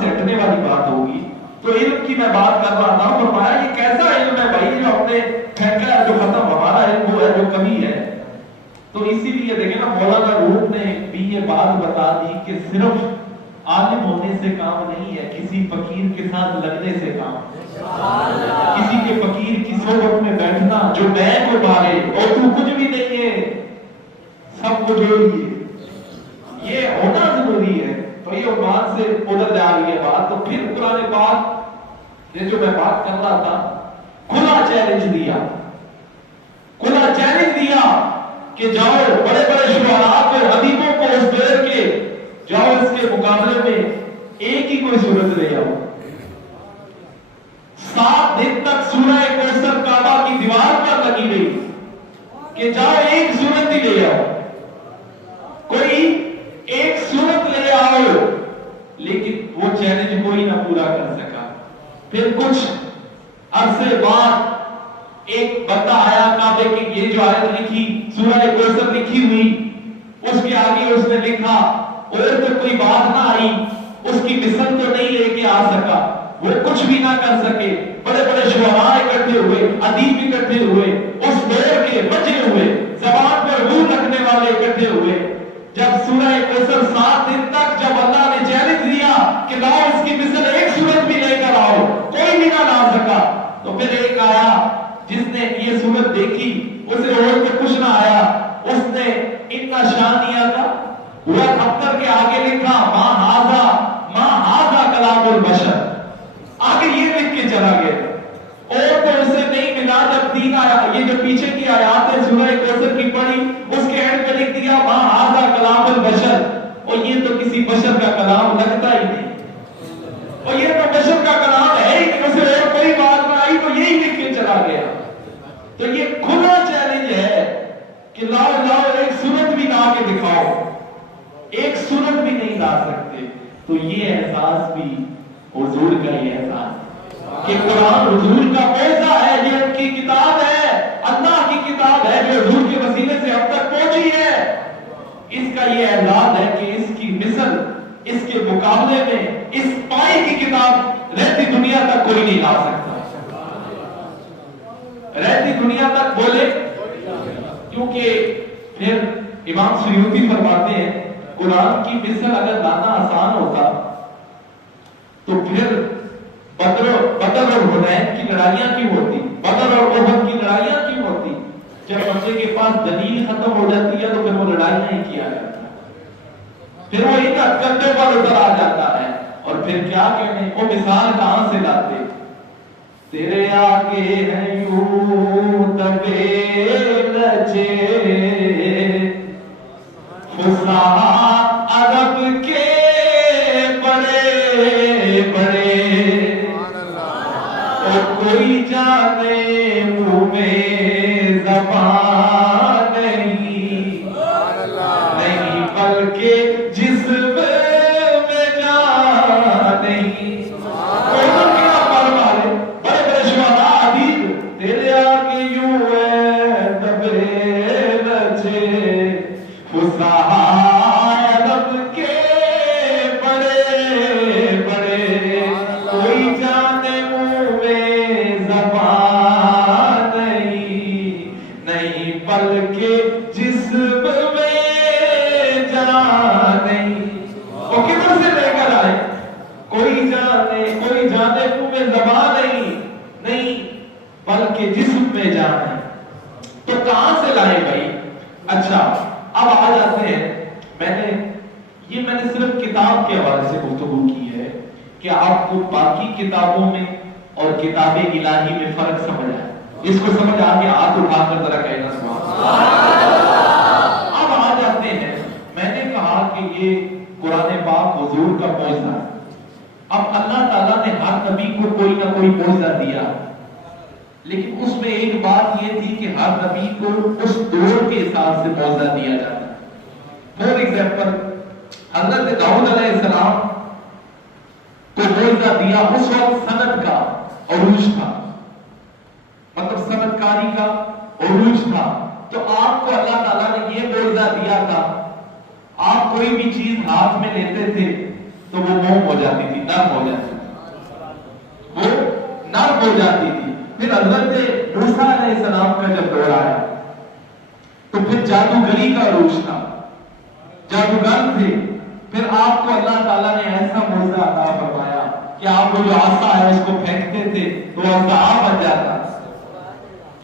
سے ہٹنے والی بات ہوگی. تو علم کی میں بات کر رہا تھا, فرمایا یہ کیسا علم ہے بھائی جو ہم نے پھینکا ہے, جو ختم ہمارا علم وہ ہے جو کمی ہے. تو اسی لیے دیکھیں نا مولانا روم نے بھی یہ بات بتا دی کہ صرف عالم ہونے سے کام نہیں ہے, کسی فقیر کے ساتھ لگنے سے کام ہے. کسی کے فقیر کی صحبت میں بیٹھنا جو میں کو مارے اور تو کچھ بھی نہیں ہے, سب کو جوڑیے, یہ ہونا ضروری ہے. تو یہ بات سے ادھر جا رہی ہے بات. تو پھر قرآن پاک نے جو میں بات کر رہا تھا, کھلا چیلنج دیا کہ جاؤ بڑے بڑے شعراء کو, ادیبوں کو اس دور کے, جاؤ اس کے مقابلے میں ایک ہی کوئی صورت لے آؤ. 7 دن تک سورہ کوثر کعبہ کی دیوار پر لگی رہی کہ جاؤ ایک صورت ہی لے آؤ, کوئی ایک صورت لے آؤ. لیکن وہ چیلنج کوئی نہ پورا کر سکا. پھر کچھ عرصے بعد ایک بندہ آیا کعبے کی یہ جو آیت لکھی, سورہ کوثر لکھی ہوئی, اس کے آگے اس نے لکھا, اور تو کوئی بات نہ آئی, اس کی مثل تو نہیں لے کے آ سکا, وہ کچھ بھی نہ کر سکے. بڑے بڑے شعراء اکٹھے ہوئے, ادیب اکٹھے ہوئے, اس دور کے بچے ہوئے, زبان پر روح رکھنے والے اکٹھے ہوئے. جب سورہ کوثر 7 دن تک جب اللہ نے چیلنج دیا کہ لاؤ اس کی مثل ایک صورت بھی لے کر آؤ, کوئی بھی نہ لا سکا. تو پھر ایک آیا جس نے یہ صورت دیکھی, اسے اور سے کچھ نہ آیا, اس نے اتنا شان دیا تھا, وہ پتھر کے آگے لکھا ما ہاذا کلام البشر, آگے یہ لکھ کے چلا گیا. اور تو اسے نہیں ملا. جب 3 آیا, یہ جو پیچھے کی آیات ہے سورہ کوثر کی پڑھی, اس کے اینڈ پہ لکھ دیا ما ہاذا کلام البشر, اور یہ تو کسی بشر کا کلام لگتا ہی نہیں, اور یہ تو بشر کا کلام ہے ہی نہیں. اسے اور کوئی بات نہ آئی تو یہی لکھ کے چلا گیا. تو یہ کھلا چیلنج ہے کہ لاؤ ایک صورت بھی لا کے دکھاؤ, ایک صورت بھی نہیں لا سکتے. تو یہ احساس بھی حضور کا یہ احساس کہ قرآن حضور کا معجزہ ہے, یہ ان کی کتاب ہے, اللہ کی کتاب ہے جو حضور کے وسیلے سے اب تک پہنچی ہے. اس کا یہ اعلان ہے کہ اس کی مثل اس کے مقابلے میں اس پائی کی کتاب رہتی دنیا تک کوئی نہیں لا سکتا. رہتی دنیا تک بولے, کیونکہ پھر امام سیوطی فرماتے ہیں قرآن کی مثل اگر لانا آسان ہوتا تو پھر بدر اور حنین کی لڑائیاں کیوں ہوتی, بدر اور احد کی لڑائیاں کیوں ہوتی. جب بندے کے پاس دلیل ختم ہو جاتی ہے تو پھر وہ لڑائیاں ہی کیا جاتا ہے, پھر وہ ان ہتھکندھوں پر اتر آ جاتا ہے. اور پھر کیا کہنے, وہ مثال کہاں سے لاتے, تیرے آگے ہیں یوں دبے لچے فصاحا عرب کے اگرچہ فصاحۂ عرب کے بڑے بڑے کوئی جانے منہ میں زبان نہیں بلکہ جسم میں جان نہیں. وہ کدھر سے لے کر آئے؟ کوئی جانے منہ میں زبان نہیں بلکہ جسم میں جان ہے. تو کہاں سے لائے بھائی؟ اچھا اب آ جاتے ہیں. میں نے صرف کتاب کے حوالے سے گفتگو کی ہے کہ آپ کو باقی کتابوں میں اور کتاب الہی میں فرق سمجھ آئے. اس کو سمجھ آ کے ہاتھ اٹھا کر ذرا کہنا سبحان اللہ. اب آ جاتے ہیں. میں نے کہا کہ یہ قرآن پاک حضور کا معجزہ ہے. اب اللہ تعالیٰ نے ہر نبی کو کوئی نہ کوئی معجزہ دیا, لیکن اس میں ایک بات یہ تھی کہ ہر نبی کو اس دور کے حساب سے معجزہ دیا جاتا ہے. فور ایگزامپل, حضرت داؤد علیہ السلام کو معجزہ دیا اس وقت صنعت کا عروج تھا, مطلب صنعت کاری کا عروج تھا. تو آپ کو اللہ تعالیٰ نے یہ معجزہ دیا تھا, آپ کوئی بھی چیز ہاتھ میں لیتے تھے تو وہ موم ہو جاتی تھی, نرم ہو جاتی تھی, وہ نرم ہو جاتی تھی. پھر حضرت موسیٰ علیہ السلام کا جب دور آیا تو پھر جادوگری کا عروج تھا, جادوگر تھے. پھر آپ کو اللہ تعالیٰ نے ایسا معجزہ عطا فرمایا کہ آپ وہ جو عصا ہے اس کو پھینکتے تھے تو وہ عصا بن جاتا.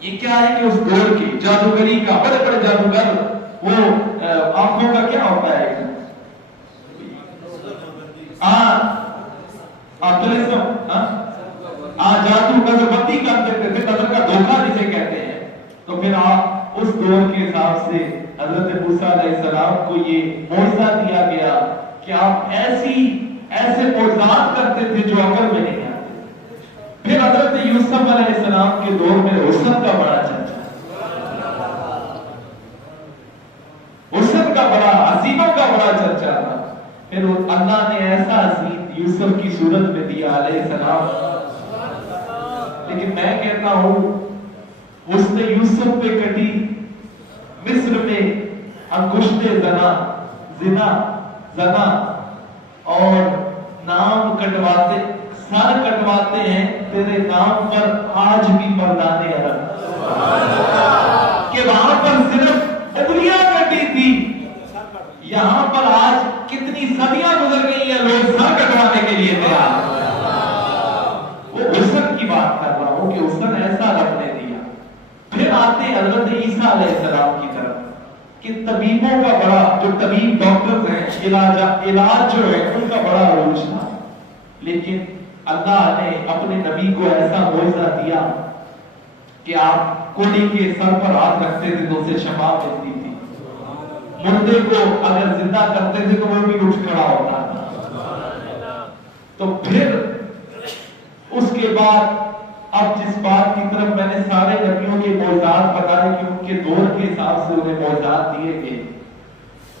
یہ کیا ہے کہ اس دور کی جادوگری کا, بڑے بڑے جادوگر, وہ آنکھوں کا کیا ہوتا ہے, جادو کا جو بندی کرتے تھے, نظر کا دھوکہ جسے کہتے ہیں. تو پھر آپ اس دور کے حساب سے حضرت موسیٰ علیہ السلام کو یہ معجزہ دیا گیا کہ آپ ایسے معجزات کرتے تھے جو عقل میں نہیں آتے. پھر حضرت یوسف علیہ السلام کے دور میں حسن کا بڑا چرچا, حسن کا بڑا, عظیموں کا بڑا چرچا تھا. پھر اللہ نے ایسا عظیم یوسف کی صورت میں دیا علیہ السلام. لیکن میں کہتا ہوں اس نے یوسف پہ کٹی مصر میں انگشت زنا اور نام کٹواتے, سر کٹواتے ہیں تیرے نام پر آج بھی مردانے عرب, کہ وہاں پر صرف انگلیاں کٹی تھی, یہاں پر آج کتنی صدیاں گزر گئی ہیں لوگ سر کٹوانے کے لیے تیار. وہ حسن کی بات کر رہا ہوں کہ حسن ایسا رب نے دیا. پھر آتے حضرت عیسیٰ علیہ السلام کی طرف کہ طبیبوں کا بڑا, جو طبیب ڈاکٹرز ہیں, علاج جو ہے ان کا بڑا عروج تھا. لیکن اللہ نے اپنے نبی کو ایسا معجزہ دیا کہ آپ کوڑی کے سر پر ہاتھ رکھتے تھے تو اسے شفا ملتی تھی, مردے کو اگر زندہ کرتے تھے تو وہ بھی اٹھ کھڑا ہوتا تھا. تو پھر اس کے بعد اب جس بات کی طرف میں نے سارے نبیوں کے معجزات بتائے کہ ان کے دور کے حساب سے انہیں معجزات دیے گئے,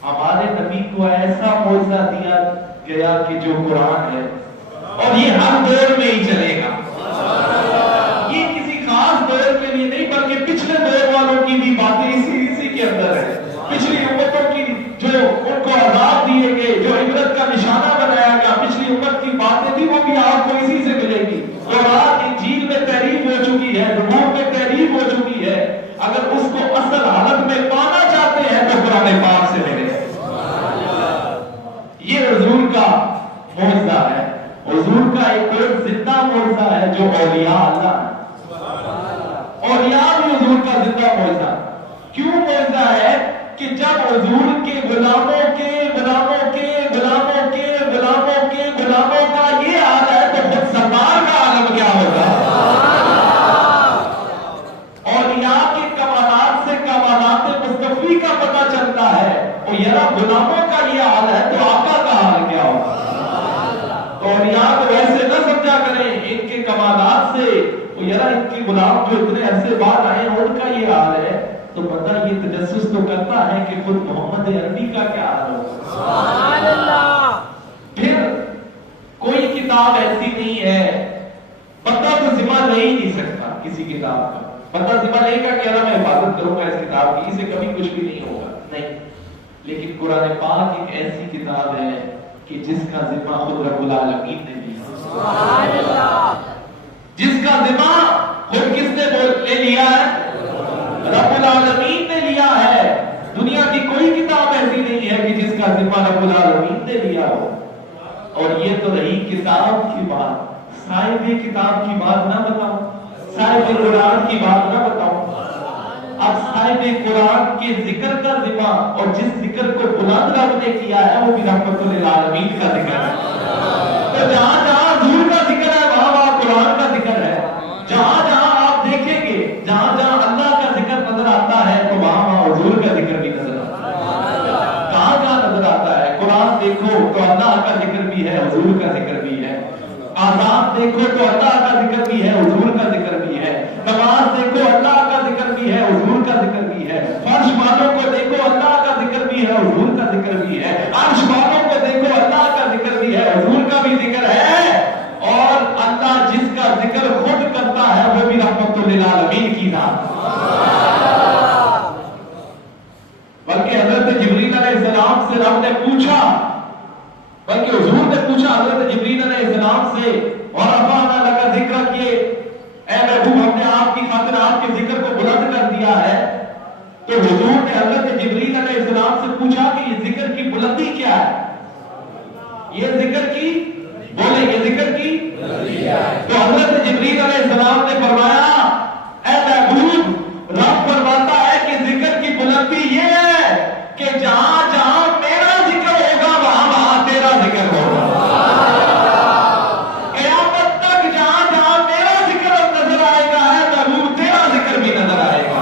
ہمارے نبی کو ایسا معجزہ دیا گیا کہ جو قرآن ہے, اور یہ ہر دور میں ہی چلے گا. یہ کسی خاص دور کے لیے نہیں بلکہ پچھلے دور والوں کی بھی باتیں اسی کے اندر ہے. پچھلی امتوں کی جو ان کو عذاب دیے گئے, جو عبرت کا نشانہ بنایا گیا, پچھلی امت کی باتیں تھی وہ بھی آپ کو اسی سے ملے گی. قرآن انجیل میں تحریف ہو چکی ہے, زبور میں تحریف ہو چکی ہے. اگر اس کو اصل حالت میں پانا چاہتے ہیں تو قرآن پاک سے ملے. یہ حضور کا معجزہ ہے. حضور کا ایک اور زندہ معجزہ ہے جو اولیاء اللہ ہے. اولیاء بھی حضور کا زندہ معجزہ. کیوں معجزہ ہے کہ جب حضور کے غلاموں کے غلاموں کا یہ حال ہے تو خود سرکار کا عالم کیا ہوگا. اولیاء کے کمالات سے کمالات مصطفی کا پتہ چلتا ہے. اور یرا غلاموں کا یہ حال ہے تو آقا کا حال کیا ہوگا. تو اولیاء کو ویسے نہ سمجھا کریں ان کے کمالات سے, یرا ان کے غلام جو اتنے عرصے بعد آئے ہیں ان کا یہ حال ہے, تو پتہ یہ تجسس تو کرتا ہے کہ خود محمد عربی کا کیا حال ہوگا. سبحان اللہ. پھر کوئی کتاب ایسی نہیں ہے, بندہ تو ذمہ لے ہی نہیں سکتا کسی کتاب کا. بندہ ذمہ نہیں کا کہ میں حفاظت کروں گا اس کتاب کی، اسے کبھی کچھ بھی نہیں ہوگا، نہیں. لیکن قرآن پاک ایک ایسی کتاب ہے کہ جس کا ذمہ خود رب العالمین نے لیا. سبحان اللہ. جس کا ذمہ خود کس نے لے لیا ہے؟ رب العالمین نے لیا ہے. دنیا کی کوئی کتاب ایسی نہیں ہے کہ جس کا ذمہ رب العالمین نے لیا ہو. اور یہ تو رہی کتاب کی بات. صاحب کتاب کی بات نہ بتاؤں، صاحب قرآن کی بات نہ بتاؤں. اب صاحب قرآن کے ذکر کا ذمہ اور جس ذکر کو بلند رب نے کیا ہے وہ بھی رحمت للعالمین کا ذکر ہے. تو جہاں جہاں حضور کا ذکر ہے وہاں وہاں قرآن کا ذکر ہے. جہاں جہاں آپ دیکھیں گے جہاں جہاں اللہ کا ذکر نظر آتا ہے تو وہاں وہاں حضور کا ذکر بھی نظر آتا ہے. کہاں کہاں نظر آتا ہے؟ قرآن دیکھو تو اللہ کا ذکر بھی ہے، حضور کا ذکر بھی ہے. آزاد دیکھو تو اللہ کا ذکر بھی ہے، حضور کا ذکر بھی ہے. نماز دیکھو اللہ کا ذکر بھی ہے، حضور کا ذکر بھی ہے. فرش والوں کو دیکھو اللہ کا ذکر بھی ہے، حضور کا ذکر بھی ہے. عرش والوں کو دیکھو اللہ کا ذکر بھی ہے، حضور کا بھی ذکر ہے. اور اللہ جس کا ذکر خود کرتا ہے وہ بھی رحمت للعالمین کی ذات. بلکہ حضرت جبریل علیہ السلام سے رب نے پوچھا، بلکہ حضور نے پوچھا حضرت جبریل علیہ السلام سے، اور رفعنا لک ذکرک، کہ اے محبوب ہم نے آپ کی خاطر آپ کے ذکر کو بلند کر دیا ہے. تو حضور نے حضرت جبریل علیہ السلام سے پوچھا کہ یہ ذکر کی بلندی کیا ہے؟ یہ ذکر کی بولے یہ ذکر کی تو حضرت جبریل علیہ السلام نے فرمایا اے محبوب رب فرماتا ہے کہ ذکر کی بلندی یہ ہے کہ جہاں جہاں میرا ذکر ہوگا وہاں وہاں تیرا ذکر ہوگا. قیامت تک جہاں جہاں میرا ذکر نظر آئے گا ہے محبوب تیرا ذکر بھی نظر آئے گا.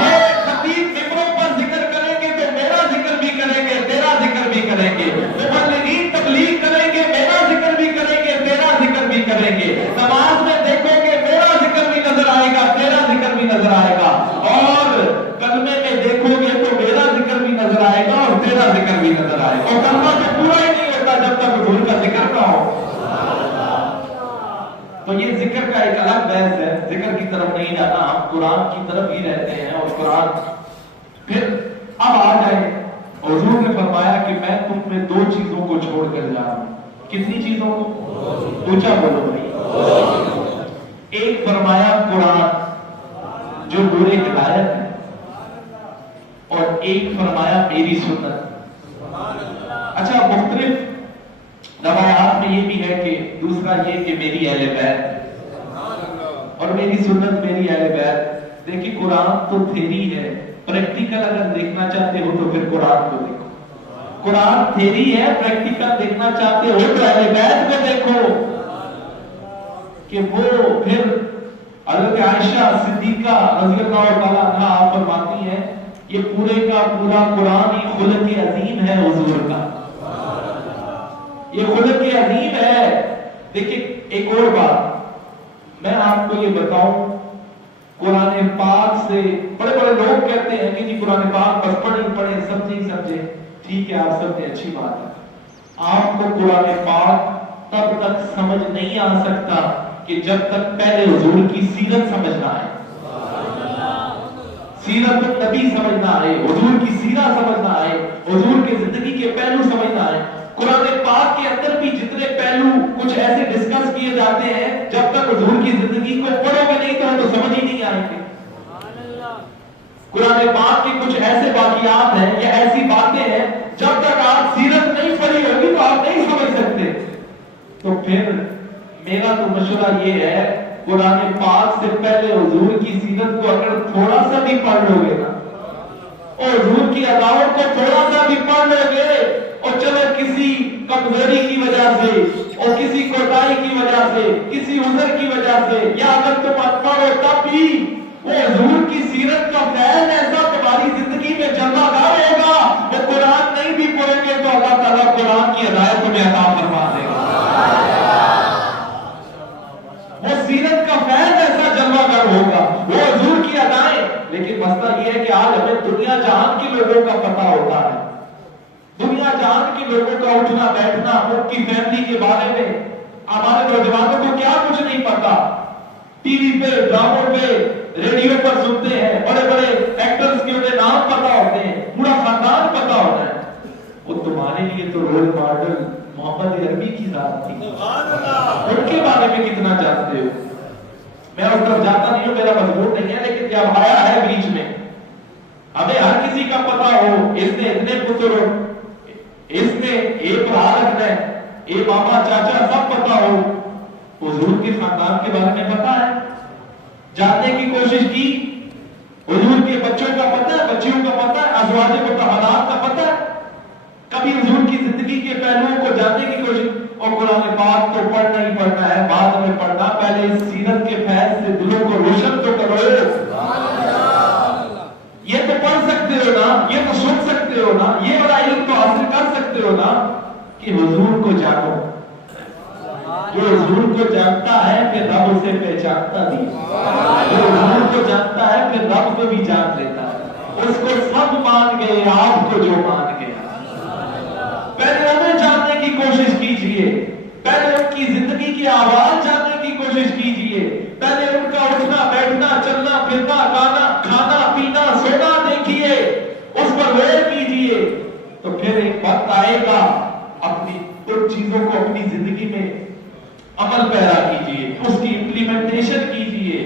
یہ خطیب ممبروں پر ذکر کریں گے تو میرا ذکر بھی کریں گے، تیرا ذکر بھی کریں گے. مبلغین تبلیغ کریں گے، میرا ذکر بھی کریں گے، تیرا ذکر بھی کریں گے. نماز میں دیکھو گے میرا ذکر بھی نظر آئے گا، تیرا ذکر بھی نظر آئے گا. اور کلمے میں دیکھو گے تو میرا ذکر بھی نظر آئے گا اور تیرا ذکر بھی نظر آئے گا. اور کلمہ تو پورا ہی نہیں ہوتا جب تک حضور کا ذکر نہ ہو. تو یہ ذکر کا ایک الگ بحث ہے، ذکر کی طرف نہیں جانا، ہم قرآن کی طرف ہی رہتے ہیں. اور قرآن پھر اب آ جائے، حضور نے فرمایا کہ میں تم میں دو چیزوں کو چھوڑ کر جا رہا ہوں. کتنی چیزوں کو؟ اونچا بولو بھائی. ایک فرمایا قرآن جو نور ہدایت ہے، اور ایک فرمایا میری سنت. اچھا مختلف روایات میں یہ بھی ہے کہ دوسرا یہ کہ میری اہل بیت اور میری سنت میری اہل بیت. دیکھیں قرآن تو تھیری ہے، پریکٹیکل اگر دیکھنا چاہتے ہو تو پھر قرآن کو دیکھو. قرآن تھیری ہے، پریکٹیکل دیکھنا چاہتے ہو تو اہل بیت کو دیکھو کہ وہ پھر حضرت عائشہ صدیقہ رضی اللہ تعالیٰ عنہا آپ فرماتی ہیں یہ پورے کا پورا قرآن ہی خلق عظیم ہے حضور کا. یہ خلق عظیم ہے. دیکھیں ایک اور بات میں آپ کو یہ بتاؤں، قرآن پاک سے بڑے بڑے لوگ کہتے ہیں کہ جی قرآن پاک بس پڑھیں سمجھے. ٹھیک ہے آپ سمجھے، اچھی بات ہے. آپ کو قرآن پاک تب تک سمجھ نہیں آ سکتا کہ جب تک پہلے حضور کی سیرت سمجھنا ہے، سیرت النبی سمجھنا ہے، حضور کی سیرت سمجھنا ہے، حضور کی زندگی کے پہلو سمجھنا ہے. قرآن پاک کے اندر بھی جتنے پہلو کچھ ایسے ڈسکس کیے جاتے ہیں جب تک حضور کی زندگی کو پڑھو گے نہیں تو سمجھ ہی نہیں آئیں گے. قرآن پاک کے کچھ ایسے واقعات ہیں یا ایسی باتیں ہیں جب تک آپ سیرت نہیں پڑھی ہوگی تو آپ نہیں سمجھ سکتے. تو پھر میرا تو مشورہ یہ ہے قرآن پاک سے پہلے حضور کی سیرت کو اگر تھوڑا سا بھی پڑھ لو گے نا اور حضور کی اداؤں کو تھوڑا سا بھی پڑھ لو گے اور چلو کسی کمزوری کی وجہ سے اور کسی کوتاہی کی وجہ سے کسی عذر کی وجہ سے یا اگر تم اکبر ہو تب بھی وہ حضور کی سیرت کا فیض ایسا تمہاری زندگی میں جلوہ گر ہوگا وہ قرآن نہیں بھی پڑھیں گے تو اللہ تعالیٰ قرآن کی ہدایت تمہیں عطا فرما دے گا. وہ سیرت کا فیض ایسا جلوہ گر ہوگا، وہ حضور کی ادائیں. لیکن مسئلہ یہ ہے کہ آج ہمیں دنیا جہان کے لوگوں کا پتہ ہوتا ہے، دنیا جہان کے لوگوں کا اٹھنا بیٹھنا، ان کی فیملی کے بارے میں. ہمارے نوجوانوں کو کیا کچھ نہیں پتا. ٹی وی پہ ڈراموں پہ ریڈیو پر سنتے ہیں, بڑے بڑے ایکٹرز کے انہیں نام پتا ہوتے ہیں, پورا خاندان پتا ہوتا ہے, وہ تمہارے لیے تو رول ماڈل محمد عربی کی ذات تھی, ان کے بارے میں کتنا جانتے ہو؟ میں اس طرف جاتا نہیں ہوں, میرا مضمون نہیں ہے, لیکن جب آیا ہے بیچ میں ہمیں ہر کسی کا پتا ہو, اس نے اتنے پتر, اس نے ایک بھا رکھنا ہے, ایک ماما چاچا سب پتا ہو, حضور کے خاندان کے بارے میں پتا ہے, جاننے کی کوشش کی, حضور کے بچوں کا پتا ہے, بچیوں کا پتا ہے, ازواج مطہرات کا پتا ہے, کبھی حضور کی زندگی کے پہلوؤں کو جاننے کی کوشش. اور قرآن پاک تو پڑھنا ہی پڑھنا ہے, بعد میں پڑھنا, پہلے اس سیرت کے فیض سے دلوں کو روشن تو کرو. یہ تو پڑھ سکتے ہو نا, یہ تو سن سکتے ہو نا, یہ بڑا علم تو حاصل کر سکتے ہو نا کہ حضور کو جانو. جو حضور کو جانتا ہے پھر رب اسے پہچانتا بھی, جو حضور کو جانتا ہے پھر رب کو بھی جان لیتا ہے. اس کو سب مان گئے, آپ کو جو مان گیا. پہلے انہیں جاننے کی کوشش کیجئے, پہلے ان کی زندگی کی آواز جاننے کی کوشش کیجئے, پہلے ان کا اٹھنا بیٹھنا چلنا پھرنا کھانا پینا سونا دیکھیے, اس پر غور کیجئے, تو پھر ایک وقت آئے گا اپنی ان چیزوں کو اپنی زندگی میں عمل پیرا کیجئے, اس کی امپلیمنٹیشن کیجئے,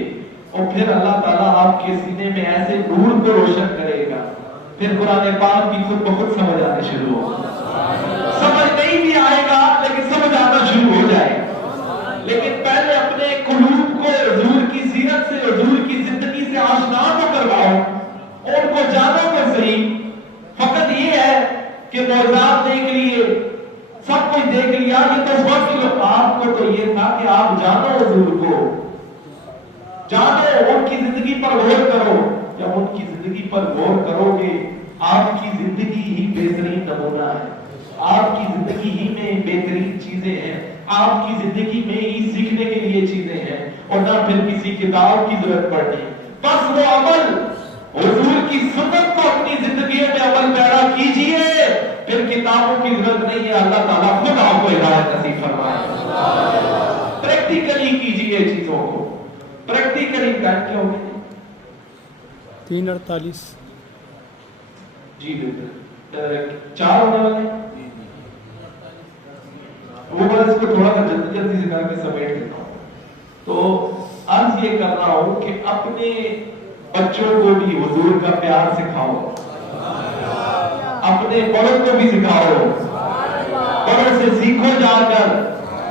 اور پھر اللہ تعالیٰ آپ کے سینے میں ایسے نور کو روشن کرے گا, پھر قرآن پاک کی خود بخود سمجھ آنے شروع ہوگا. سمجھ نہیں بھی آئے گا لیکن سمجھ آنا شروع ہو جائے گا. لیکن پہلے اپنے قلوب کو حضور کی سیرت سے, حضور کی زندگی سے آشنا تو کرواؤ, ان کو جانو تو صحیح. فقط یہ ہے کہ معجزات دیکھ لیے, سب کچھ دیکھ لیا, یہ تو وقت آپ کو تو یہ تھا کہ آپ جانو حضور کو, جانو, ان کی زندگی پر غور کرو. جب ان کی زندگی پر غور کرو گے, آپ کی زندگی ہی بہترین نمونہ ہے, آپ کی زندگی ہی میں بہترین چیزیں ہیں, آپ کی زندگی میں ہی سیکھنے کے لیے چیزیں ہیں, اور نہ پھر کسی کتاب کی ضرورت پڑتی. بس وہ عمل, حضور کی سنت کو اپنی زندگی میں عمل پیرا کیجئے, پھر کتابوں کی ضرورت نہیں ہے, اللہ تعالیٰ خود آپ کو ہدایت نصیب فرمائے. پریکٹیکلی کیجئے چیزوں کو, پریکٹیکلی کر کے ہوگی. 3:48 جی بالکل 4 ہونے والے ہیں. وہ بس اس کو تھوڑا سا جلدی سے کر کے سمیٹ دیتا ہوں. تو عرض یہ کر رہا ہوں کہ اپنے بچوں کو بھی حضور کا پیار سکھاؤ, اپنے بڑوں کو بھی سکھاؤ, بڑوں سے سیکھو جا کر,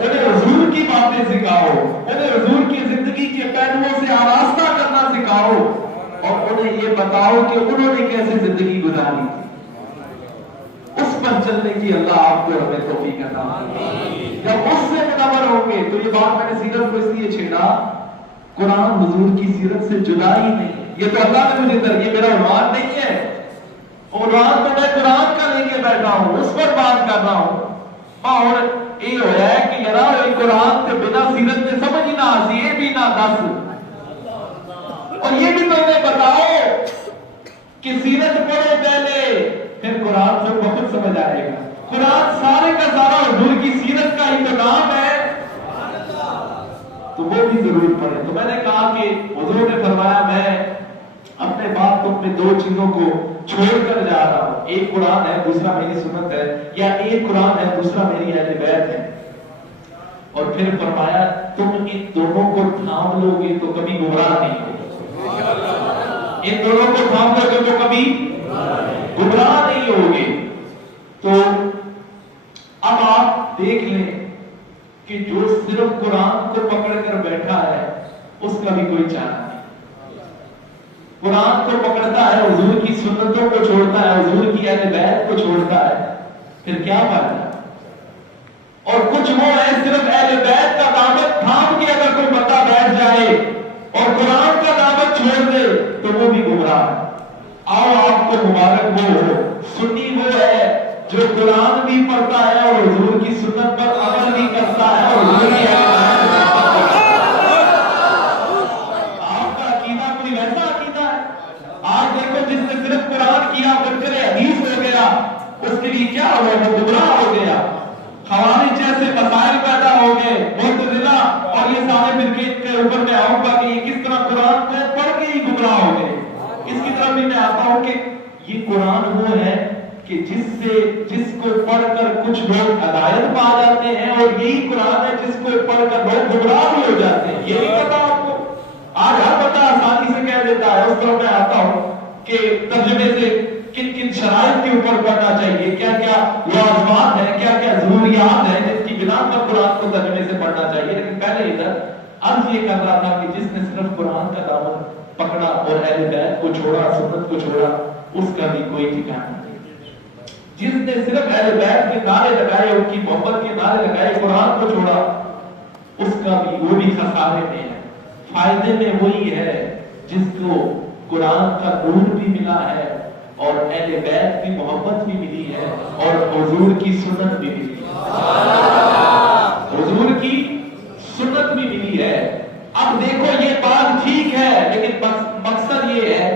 انہیں حضور کی باتیں سکھاؤ, انہیں حضور کی زندگی کے پہلوؤں سے آراستہ کرنا سکھاؤ, اور انہیں یہ بتاؤ کہ انہوں نے کیسے زندگی گزاری تھی. اس پر چلنے کی اللہ آپ کو ہمیں توفیق عطا فرمائے. جب اس سے منور ہوں گے, تو یہ بات میں نے سیرت کو اس لیے چھیڑا, قرآن حضور کی سیرت سے جدا ہی نہیں. یہ تو اللہ نے مجھے در, یہ میرا عنوان نہیں ہے, عنوان تو میں قرآن کا لے کے بیٹھا ہوں, اس پر بات کر رہا ہوں. اور یہ ہو رہا ہے کہ یار قرآن کے بنا سیرت میں سمجھ ہی نہ آتی, یہ بھی نہ دس, اور یہ بھی تو انہیں بتاؤ کہ سیرت پڑھو پہلے, پھر قرآن سے بہت سمجھ آئے گا. قرآن سارے کا سارا حضور کی سیرت کا انتظام ہے, تو وہ بھی ضرور پڑھیں. تو میں نے کہا کہ حضور نے فرمایا میں اپنے بات تم میں 2 چیزوں کو چھوڑ کر جا رہا ہوں, ایک قرآن ہے, دوسرا میری سنت ہے, یا ایک قرآن ہے, دوسرا میری اہل بیت ہے. اور پھر فرمایا تم ان دونوں کو تھام لو گے تو کبھی گمراہ نہیں ہوگے, ان دونوں کو تھام لو گے تو کبھی گمراہ نہیں ہوگے. تو اب آپ دیکھ لیں کہ جو صرف قرآن کو پکڑ کر بیٹھا ہے اس کا بھی کوئی چارہ نہیں. قرآن کو پکڑتا ہے, حضور کی سنتوں کو چھوڑتا ہے, حضور کی اہل بیت کو چھوڑتا ہے, پھر کیا فائدہ. اور کچھ وہ ہے صرف اہل بیت کا دامن تھام کے اگر کوئی بندہ بیٹھ جائے اور قرآن کا دامن چھوڑ دے تو وہ بھی گمراہ ہے. آؤ آپ کو مبارک وہ ہو, سنی وہ ہے جو قرآن بھی پڑھتا ہے اور حضور کی سنت پر عمل بھی کرتا ہے, اور حضور کی آپ کا عقیدہ کوئی ویسا عقیدہ ہے. آج دیکھو جس نے صرف قرآن کیا پھر حدیث ہو گیا, اس کے لیے کیا ہوا, وہ گمراہ ہو گیا. خوارج جیسے مسائل پیدا ہو گئے, معتزلہ, اور یہ سارے فرقے کے اوپر میں آؤں گا کہ یہ کس طرح قرآن کو پڑھ کے ہی وہ ہے کہ جس کو پڑھ کر کچھ لوگ ہدایت پا جاتے ہیں، اور یہی قرآن ہے جس کو پڑھ کر لوگ گمراہ بھی ہو جاتے ہیں۔ یہ نہیں پتا آپ کو؟ آج ہر بندہ آسانی سے کہہ دیتا ہے۔ اس طرح میں آتا ہوں کہ ترجمے سے کن کن شرائط کے اوپر پڑھنا چاہیے، کیا کیا لازمات ہیں، کیا کیا ضروریات ہیں جن کی بنا پر قرآن کو ترجمے سے پڑھنا چاہیے۔ لیکن پہلے ادھر عرض یہ کر رہا تھا کہ جس نے صرف قرآن کا دامن پکڑا اور اہل بیت کو چھوڑا، سنت کو چھوڑا، اس کا بھی کوئی ٹھکانا نہیں۔ جس نے صرف اہل بیت کے نعرے لگائے، ان کی محبت کے نعرے لگائے، قرآن کو چھوڑا، اس کا بھی وہ بھی خسارے میں ہے۔ فائدے میں وہی ہے جس کو قرآن کا نور بھی ملا ہے اور اہل بیت کی محبت بھی ملی ہے اور حضور کی سنت بھی ملی ہے، حضور کی سنت بھی ملی ہے۔ اب دیکھو یہ بات ٹھیک ہے، لیکن مقصد یہ ہے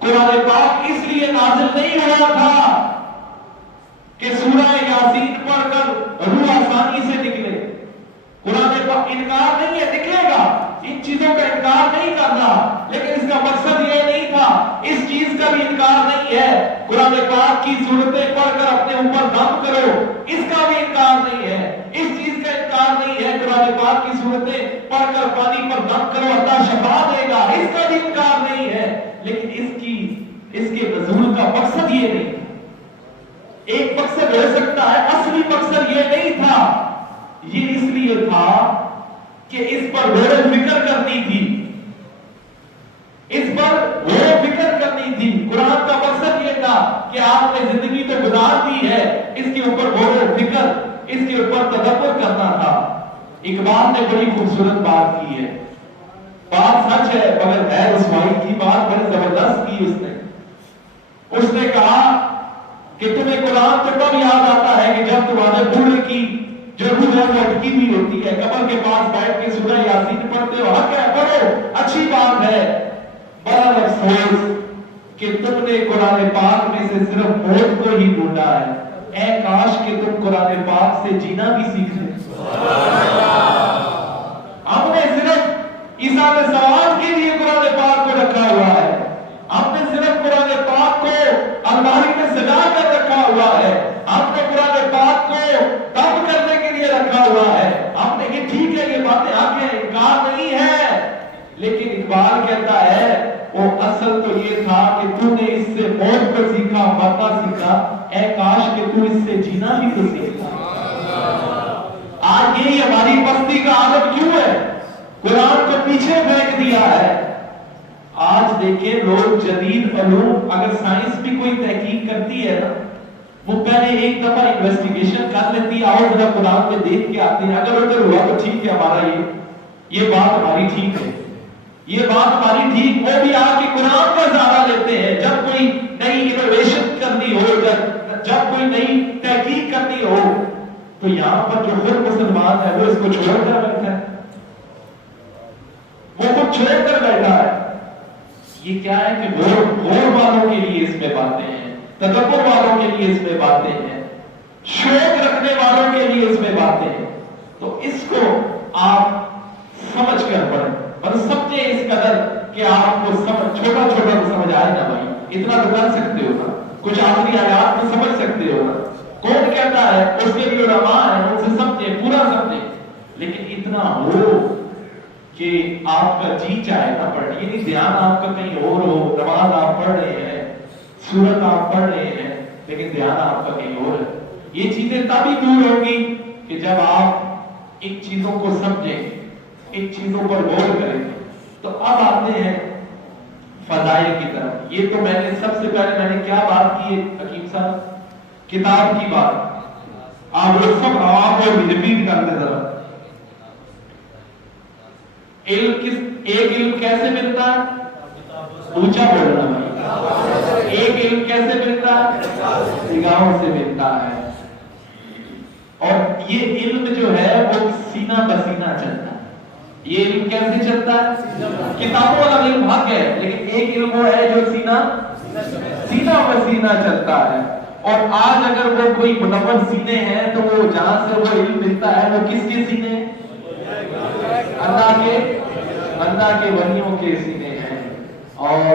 قرآن پاک اس لیے نازل نہیں ہوا تھا کہ سورہ یاسین پڑھ کر روح آسانی سے نکلے۔ قرآن پاک انکار نہیں ہے، نکلے گا، ان چیزوں کا انکار نہیں کرنا، لیکن اس کا مقصد یہ نہیں تھا۔ اس چیز کا بھی انکار نہیں ہے قرآن پاک کی صورتیں پڑھ کر اپنے اوپر دم کرو، اس کا بھی انکار نہیں ہے۔ اس چیز کا انکار نہیں ہے قرآن پاک کی صورتیں پڑھ کر پانی پر دم کرو، اللہ شفا دے گا، اس کا بھی انکار نہیں ہے۔ لیکن اس کے نزول کا مقصد یہ نہیں تھا۔ ایک مقصد ہو سکتا ہے، اصلی مقصد یہ نہیں تھا۔ یہ اس لیے تھا کہ اس پر غور و فکر کرنی تھی، اس پر غور و فکر کرنی تھی۔ قرآن کا مقصد یہ تھا کہ آپ نے زندگی تو گزار دی ہے، اس کے اوپر غور و فکر، اس کے اوپر تدبر کرنا تھا۔ اقبال نے بڑی خوبصورت بات کی ہے، بات سچ ہے مگر ہے رسوائی کی، بات بڑی زبردست کی اس نے کہا کہ تمہیں قرآن تو کب یاد آتا ہے کہ جب تمہارے بوڑھے کی جو روح ہے وہ اٹکی ہوئی ہوتی ہے، قبر کے پاس بیٹھ کے سورہ یاسین پڑھتے ہو، حق ہے پڑھو، اچھی بات ہے۔ بڑا افسوس کہ تم نے قرآن پاک میں سے صرف موت کو ہی ڈھونڈا ہے۔ اے کاش کہ تم قرآن پاک سے جینا بھی سیکھ لیں۔ ہم نے صرف ایثار ثواب کے لیے قرآن پاک کو رکھا ہوا ہے، ہم نے صرف قرآن پاک کو الماری میں سجا کر رکھا ہوا ہے، ہم نے قرآن پاک کو دم کرنے کے لیے رکھا ہوا ہے۔ ہم نے یہ ٹھیک ہے، یہ باتیں حق ہیں، انکار نہیں ہے، لیکن اقبال کہتا ہے وہ اصل تو یہ تھا کہ تو نے اس سے موت کو سیکھا، مرنا سیکھا، اے کاش کہ تو اس سے جینا بھی تو سیکھا۔ آج یہی ہماری بستی کا عالم کیوں ہے؟ قرآن کو پیچھے پھینک دیا ہے۔ آج دیکھیں لوگ جدید علوم، اگر سائنس بھی کوئی تحقیق کرتی ہے نا، وہ پہلے ایک دفعہ انویسٹیگیشن کر لیتی ہے، آؤ ذرا قرآن میں دیکھ کے آتے ہیں، اگر ادھر ہوا تو ٹھیک ہے، ہمارا یہ بات ہماری ٹھیک ہے، یہ بات ہماری ٹھیک۔ وہ بھی آ کے قرآن کا سہارا لیتے ہیں جب کوئی نئی انوویشن کرنی ہو، جب کوئی نئی تحقیق کرنی ہو، تو یہاں پر جو خود مسلمان ہے وہ اس کو چھوڑ کر بیٹھا ہے، وہ خود چھوڑ کر بیٹھا ہے۔ یہ کیا ہے کہ غور والوں کے لیے اس میں باتیں ہیں، تدبر والوں کے لیے اس میں باتیں ہیں، شوق رکھنے والوں کے لیے اس میں باتیں ہیں۔ تو اس کو آپ سمجھ کر پڑھیں، اور سمجھیں اس قدر کہ آپ کو چھوٹا چھوٹا تو سمجھ آئے نا بھائی، اتنا تو کر سکتے ہو نا، کچھ آخری آیات میں سمجھ سکتے ہو نا۔ کون کہتا ہے اس کے لیے علماء ہیں، ان سے سمجھیں، پورا سمجھیں، لیکن اتنا ہو کہ آپ کا جی چاہے نہ پڑھنے، یعنی دھیان آپ کا کہیں اور ہو، نماز آپ پڑھ رہے ہیں، سورت آپ پڑھ رہے ہیں، لیکن دھیان آپ کا کہیں اور ہے۔ یہ چیزیں تبھی دور ہوں گی کہ جب آپ ان چیزوں کو سمجھیں، ان چیزوں پر غور کریں۔ تو اب آتے ہیں فضائل کی طرف۔ یہ تو میں نے سب سے پہلے میں نے کیا بات کی ہے حکیم صاحب؟ کتاب کی بات۔ آپ لوگ سب آپ کو ریپیٹ کر دیں ذرا۔ ایک علم کیسے ملتا ہے؟ اونچا بولنا بھائی۔ ایک علم کیسے ملتا ہے؟ نگاہوں سے ملتا ہے۔ اور یہ علم جو ہے وہ سینہ بسینہ چلتا ہے۔ یہ علم کیسے چلتا ہے؟ کتابوں والا علم حق ہے، لیکن ایک علم وہ ہے جو سینہ بسینہ چلتا ہے۔ اور آج اگر وہ کوئی منور سینے ہیں تو وہ جہاں سے وہ علم ملتا ہے وہ کس کے سینے ہیں؟ اللہ کے ولیوں کے سینے ہیں۔ اور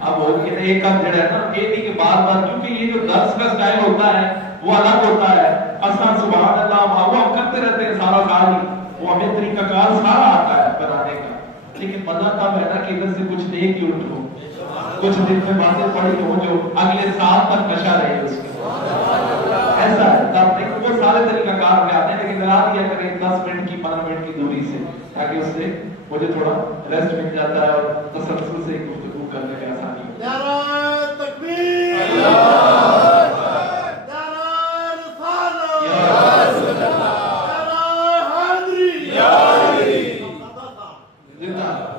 اب ہو گیا ایک اب جڑا ہے نا یہ نہیں کہ بار بار، کیونکہ یہ جو درس کا سٹائل ہوتا ہے وہ الگ ہوتا ہے. اساں سبحان اللہ وہ ہم کرتے رہتے ہیں سارا سال ہی، وہ ہمیں طریقہ کار سارا آتا ہے بنانے کا، لیکن مزہ تب ہے نا کہ ادھر سے کچھ دیکھ کے اٹھو، کچھ دن میں باتیں پڑھی ہو جو اگلے سال تک نشہ رہے اس کی. ایسا ہے تب دیکھ وہ سارے طریقہ کار میں آتے ہیں، لیکن ذرا دیا کریں 10 منٹ کی 15 منٹ کی دوری سے، تاکہ اس سے مجھے تھوڑا ریسٹ مل جاتا ہے اور تسلسل سے گفتگو کرنے میں آسانی ہوتی ہے. نعرہ تکبیر،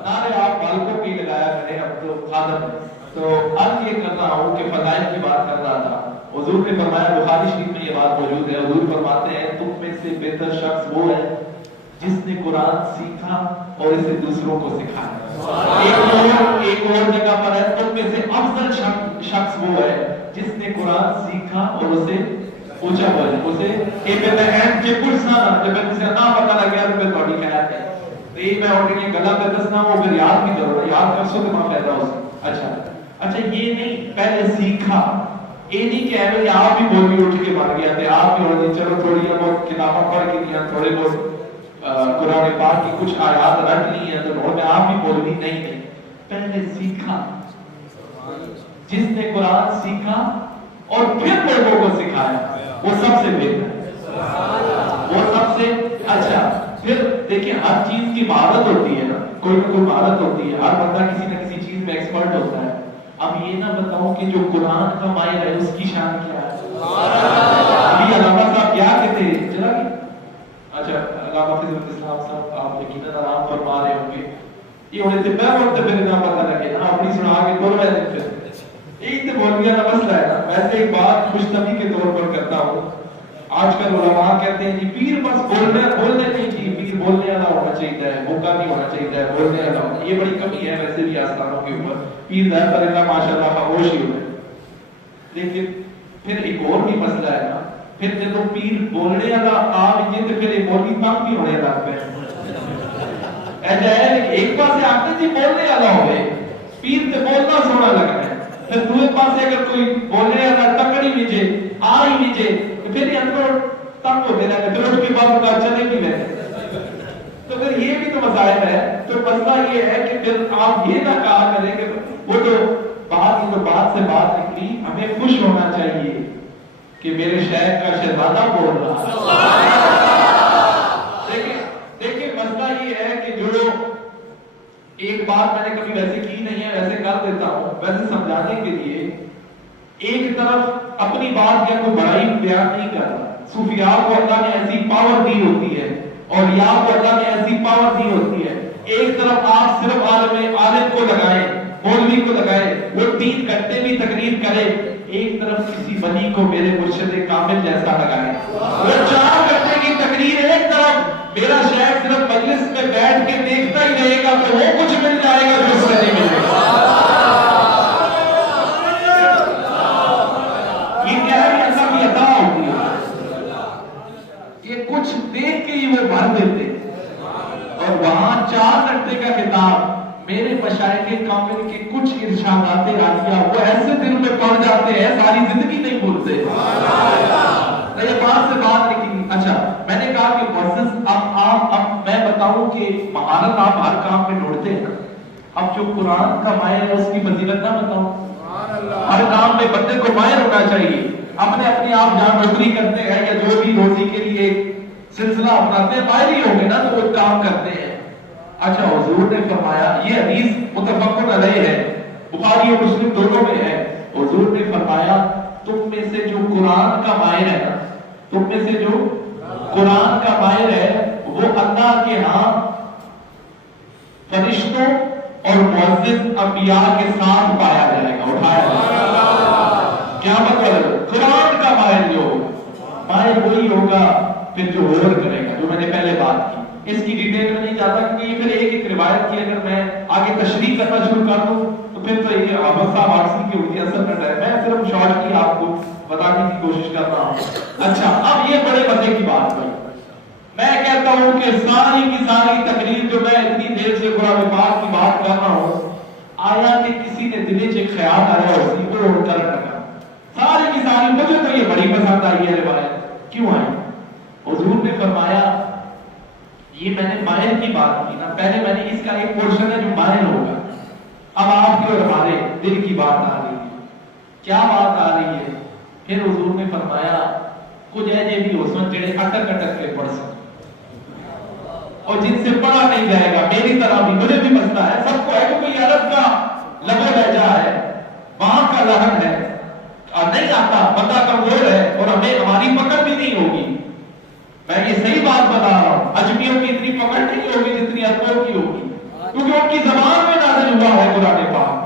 نعرے آپ بالکوں کی لگایا کریں. اب تو خادم تو عرض یہ کرتا ہوں کہ فضائل کی بات کر رہا تھا. حضور نے فرمایا، بخاری شریف میں یہ بات موجود ہے، حضور فرماتے ہیں تم میں سے بہتر شخص وہ ہے جس نے قرآن سیکھا اور اسے دوسروں کو سکھایا. ایک اور جگہ پر ہے تم میں سے افضل شخص وہ ہے جس نے قرآن سیکھا اور اسے اونچا بولے، اسے ایک بہن کے کچھ نہ جب اسے نہ پتہ لگ گیا تو پھر تھوڑی خیال ہے یہ میں اور یہ گلا پہ دسنا وہ پھر یاد بھی کرو، یاد کر سو تو ماں پیدا ہو سکتا. اچھا یہ نہیں، پہلے سیکھا، یہ نہیں کہ ایویں آپ بھی بولوی اٹھ کے مار گیا تھے، آپ بھی ہونے چلو تھوڑی بہت کتابیں پڑھ کے دیا، تھوڑے بہت قرآن پاک کی کچھ آیات رٹ لی ہیں تو نوٹ میں آپ بھی بولوی نہیں. پہلے سیکھا، جس نے قرآن سیکھا اور پھر لوگوں کو سکھایا وہ سب سے بہتر ہے، وہ سب سے اچھا. پھر دیکھیں ہر چیز کی مہارت ہوتی ہے نا، کوئی نہ کوئی مہارت ہوتی ہے، ہر بندہ کسی نہ کسی چیز میں ایکسپرٹ ہوتا ہے. اب یہ نہ بتاؤں کہ جو قرآن کا ماہر ہے اس کی شان کیا ہے. ابھی علامہ صاحب کیا کہتے ہیں چلا گیا، اچھا علامہ خضر اسلام صاحب آپ یقیناً آرام فرما رہے ہوں گے. یہ ہونے سے پہلے وقت پھر نہ پتہ لگے نا اپنی سنا کے دور رہے دن پھر ایک تو بولیا کا مسئلہ ہے نا. ویسے ایک بات خوشنمی کے طور پر کرتا ہوں. آج کل علماء کہتے ہیں کہ پیر بس بولنے نہیں چاہیے، پیر بولنے والا ہونا چاہیے، موقع نہیں ہونا چاہیے بولنے والا. یہ بڑی کمی ہے ویسے بھی آستانوں کے اوپر، پیر زیادہ تر اللہ ماشاءاللہ خاموش ہی ہوتا ہے. لیکن پھر ایک اور بھی مسئلہ ہے نا، پھر جب پیر بولنے والا آ بھی تو پھر ایک مولوی تنگ بھی ہونے لگ پہ. ایسا ہے کہ ایک پاس آتے جی بولنے والا ہوئے پیر تے بولنا سونا لگتا ہے، پھر دوسرے پاس اگر کوئی بولنے والا تکڑی نیچے آ ہی نیچے تو پھر یہ اندر تنگ ہوتے رہتے، پھر اس کے بعد کا چلے بھی رہتے. تو پھر یہ بھی تو مسائل ہے. تو مسئلہ یہ ہے کہ پھر آپ یہ نہ کہا کریں کہ وہ تو بات سے بات نکلی، ہمیں خوش ہونا چاہیے کہ میرے شیخ کا شہزادہ بول رہا. دیکھیں مسئلہ یہ ہے کہ جو ایک بات میں نے کبھی ویسے کی نہیں ہے، ویسے کر دیتا ہوں ویسے سمجھانے کے لیے. ایک طرف اپنی بات یا کوئی بڑائی بیان نہیں کر رہا. صوفیاء کو اللہ نے ایسی پاور دی ہوتی ہے اور یا کو اللہ نے ایسی پاور دی ہوتی ہے. ایک طرف آپ صرف عالم کو لگائیں، مولوی کو لگائیں، وہ 3 گھنٹے بھی تقریر کرے، ایک طرف کسی ولی کو میرے مرشد کامل جیسا لگائیں، وہ 4 گھنٹے کی تقریر ایک طرف میرا شیخ صرف مجلس میں بیٹھ کے دیکھتا ہی رہے گا تو وہ کچھ مل جائے گا جو اس سے نہیں ملے گا. یہ کیا ہے، ایسا بھی عطا ہوتی ہے. یہ کچھ دیکھ کے ہی وہ بھر دیتے اور وہاں 4 گھنٹے کا خطاب میرے مشائخ کامل کے کچھ ارشادات عالیہ وہ ایسے دل میں پڑ جاتے ہیں ساری زندگی نہیں بھولتے. یہ بات سے بات نکلی. اچھا میں نے کہا کہ معزز اب میں بتاؤں کہ مہارت آپ ہر کام میں ڈھونڈتے ہیں. اب جو قرآن کا ماہر ہے اس کی فضیلت نہ بتاؤں. ہر کام میں بندے کو ماہر ہونا چاہیے. اپنی آپ جہاں نوکری کرتے ہیں یا جو بھی روزی کے لیے سلسلہ اپناتے ہیں ماہر ہی ہوں گے نا تو وہ کام کرتے ہیں. اچھا حضور نے فرمایا، یہ حدیث متفق علیہ ہے، بخاری اور مسلم دونوں میں ہے. حضور نے فرمایا تم میں سے جو قرآن کا ماہر ہے نا، تم میں سے جو قرآن کا ماہر ہے وہ اللہ کے ہاں فرشتوں اور معزز انبیاء کے ساتھ پایا جائے گا، اٹھایا جائے گا. کیا مطلب؟ قرآن کا ماہر جو ہوگا، ماہر وہی ہوگا پھر جو اور کرے گا، جو میں نے پہلے بات کی. اس کی ڈیٹیل میں نہیں جاتا کہ یہ پھر ایک روایت کی اگر میں آگے تشریح کرنا شروع کر دوں تو پھر تو یہ احمد صاحب آرسی کی ہوتی ہے اثر کرتا ہے. میں صرف شارٹلی آپ کو بتانے کی کوشش کر رہا ہوں. اچھا اب یہ بڑے مزے کی بات ہے. میں کہتا ہوں کہ ساری کی ساری تقریر جو میں اتنی دیر سے قرآن پاک کی بات کر رہا ہوں آیا کہ کسی نے دل چ خیال آیا اسی کو روڈ کرنے لگا ساری کی ساری مجھے تو یہ بڑی پسند آئی ہے روایت کیوں آئی حضور نے فرمایا یہ میں نے مائل کی بات کی نا پہلے میں نے اس کا ایک پورشن ہے جو مائل ہوگا اب آپ کے اور ہمارے دل کی بات آ رہی ہے کیا بات آ رہی ہے پھر حضور نے فرمایا کچھ ایسے بھی ہو سن جڑے اٹک اٹک کے پڑھ سکتے اور جن سے پڑھا نہیں جائے گا میری طرح بھی مجھے بھی مسئلہ ہے سب کو ہے کہ کوئی عرب کا لغو لہجہ ہے وہاں کا لہن ہے اور نہیں آتا بندہ کمزور ہے اور ہمیں ہماری پکڑ بھی نہیں ہوگی میں یہ صحیح بات بتا رہا ہوں اجمیوں کی اتنی پکڑ نہیں ہوگی جتنی عربوں کی ہوگی کیونکہ ان کی زبان میں نازل ہوا ہے قرآن پاک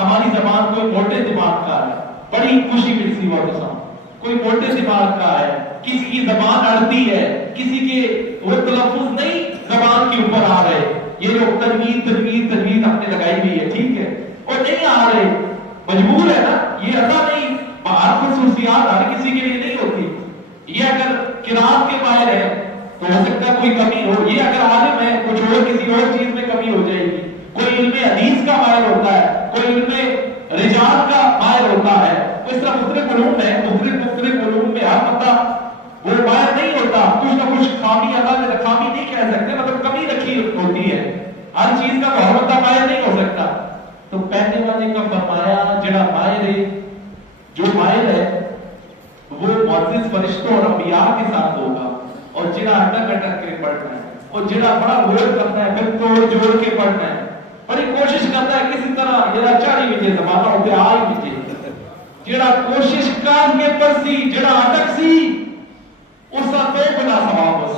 ہماری زبان کوئی موٹے دماغ کا ہے بڑی خوشی ملتی ہوا تو کوئی موٹے دماغ کا ہے کسی کی زبان اڑتی ہے کسی کے وہ تلفظ نہیں زبان کے اوپر آ رہے یہ لوگ تجوید ہم نے لگائی ہوئی ہے ٹھیک ہے اور نہیں آ رہے مجبور ہے نا یہ ایسا نہیں باہر خصوصیات ہر کسی کے لیے نہیں ہوتی یہ اگر قرات کے ماہر ہے تو ہو سکتا ہے کوئی کمی ہو یہ اگر عالم ہے کچھ اور کسی اور چیز میں کمی ہو جائے گی کوئی علم حدیث کا ماہر ہوتا ہے کوئی علم رجال کا ماہر ہوتا ہے اس طرح مختلف علوم ہے مختلف علوم میں ہر بندہ وہ ماہر نہیں ہوتا کچھ نہ کچھ خامی اللہ نے خامی نہیں کہہ سکتے مطلب کمی رکھی ہوتی ہے ہر چیز کا ہر بندہ ماہر نہیں ہو سکتا تو پہلے والے کا فرمایا جڑا ماہر ہے جو ماہر ہے وہ معزز فرشتوں اور انبیاء کے ساتھ ہوگا اور جڑا اٹک اٹک کے پڑھنا ہے اور جڑا بڑا غور کرنا ہے پھر توڑ جوڑ کے پڑھنا ہے بڑی کوشش کرتا ہے کسی طرح جڑا چاڑی وچے زمانہ ہوتے آئی وچے جڑا کوشش کر کے پڑسی جڑا اٹک سی اس کا تو بنا ثواب ہو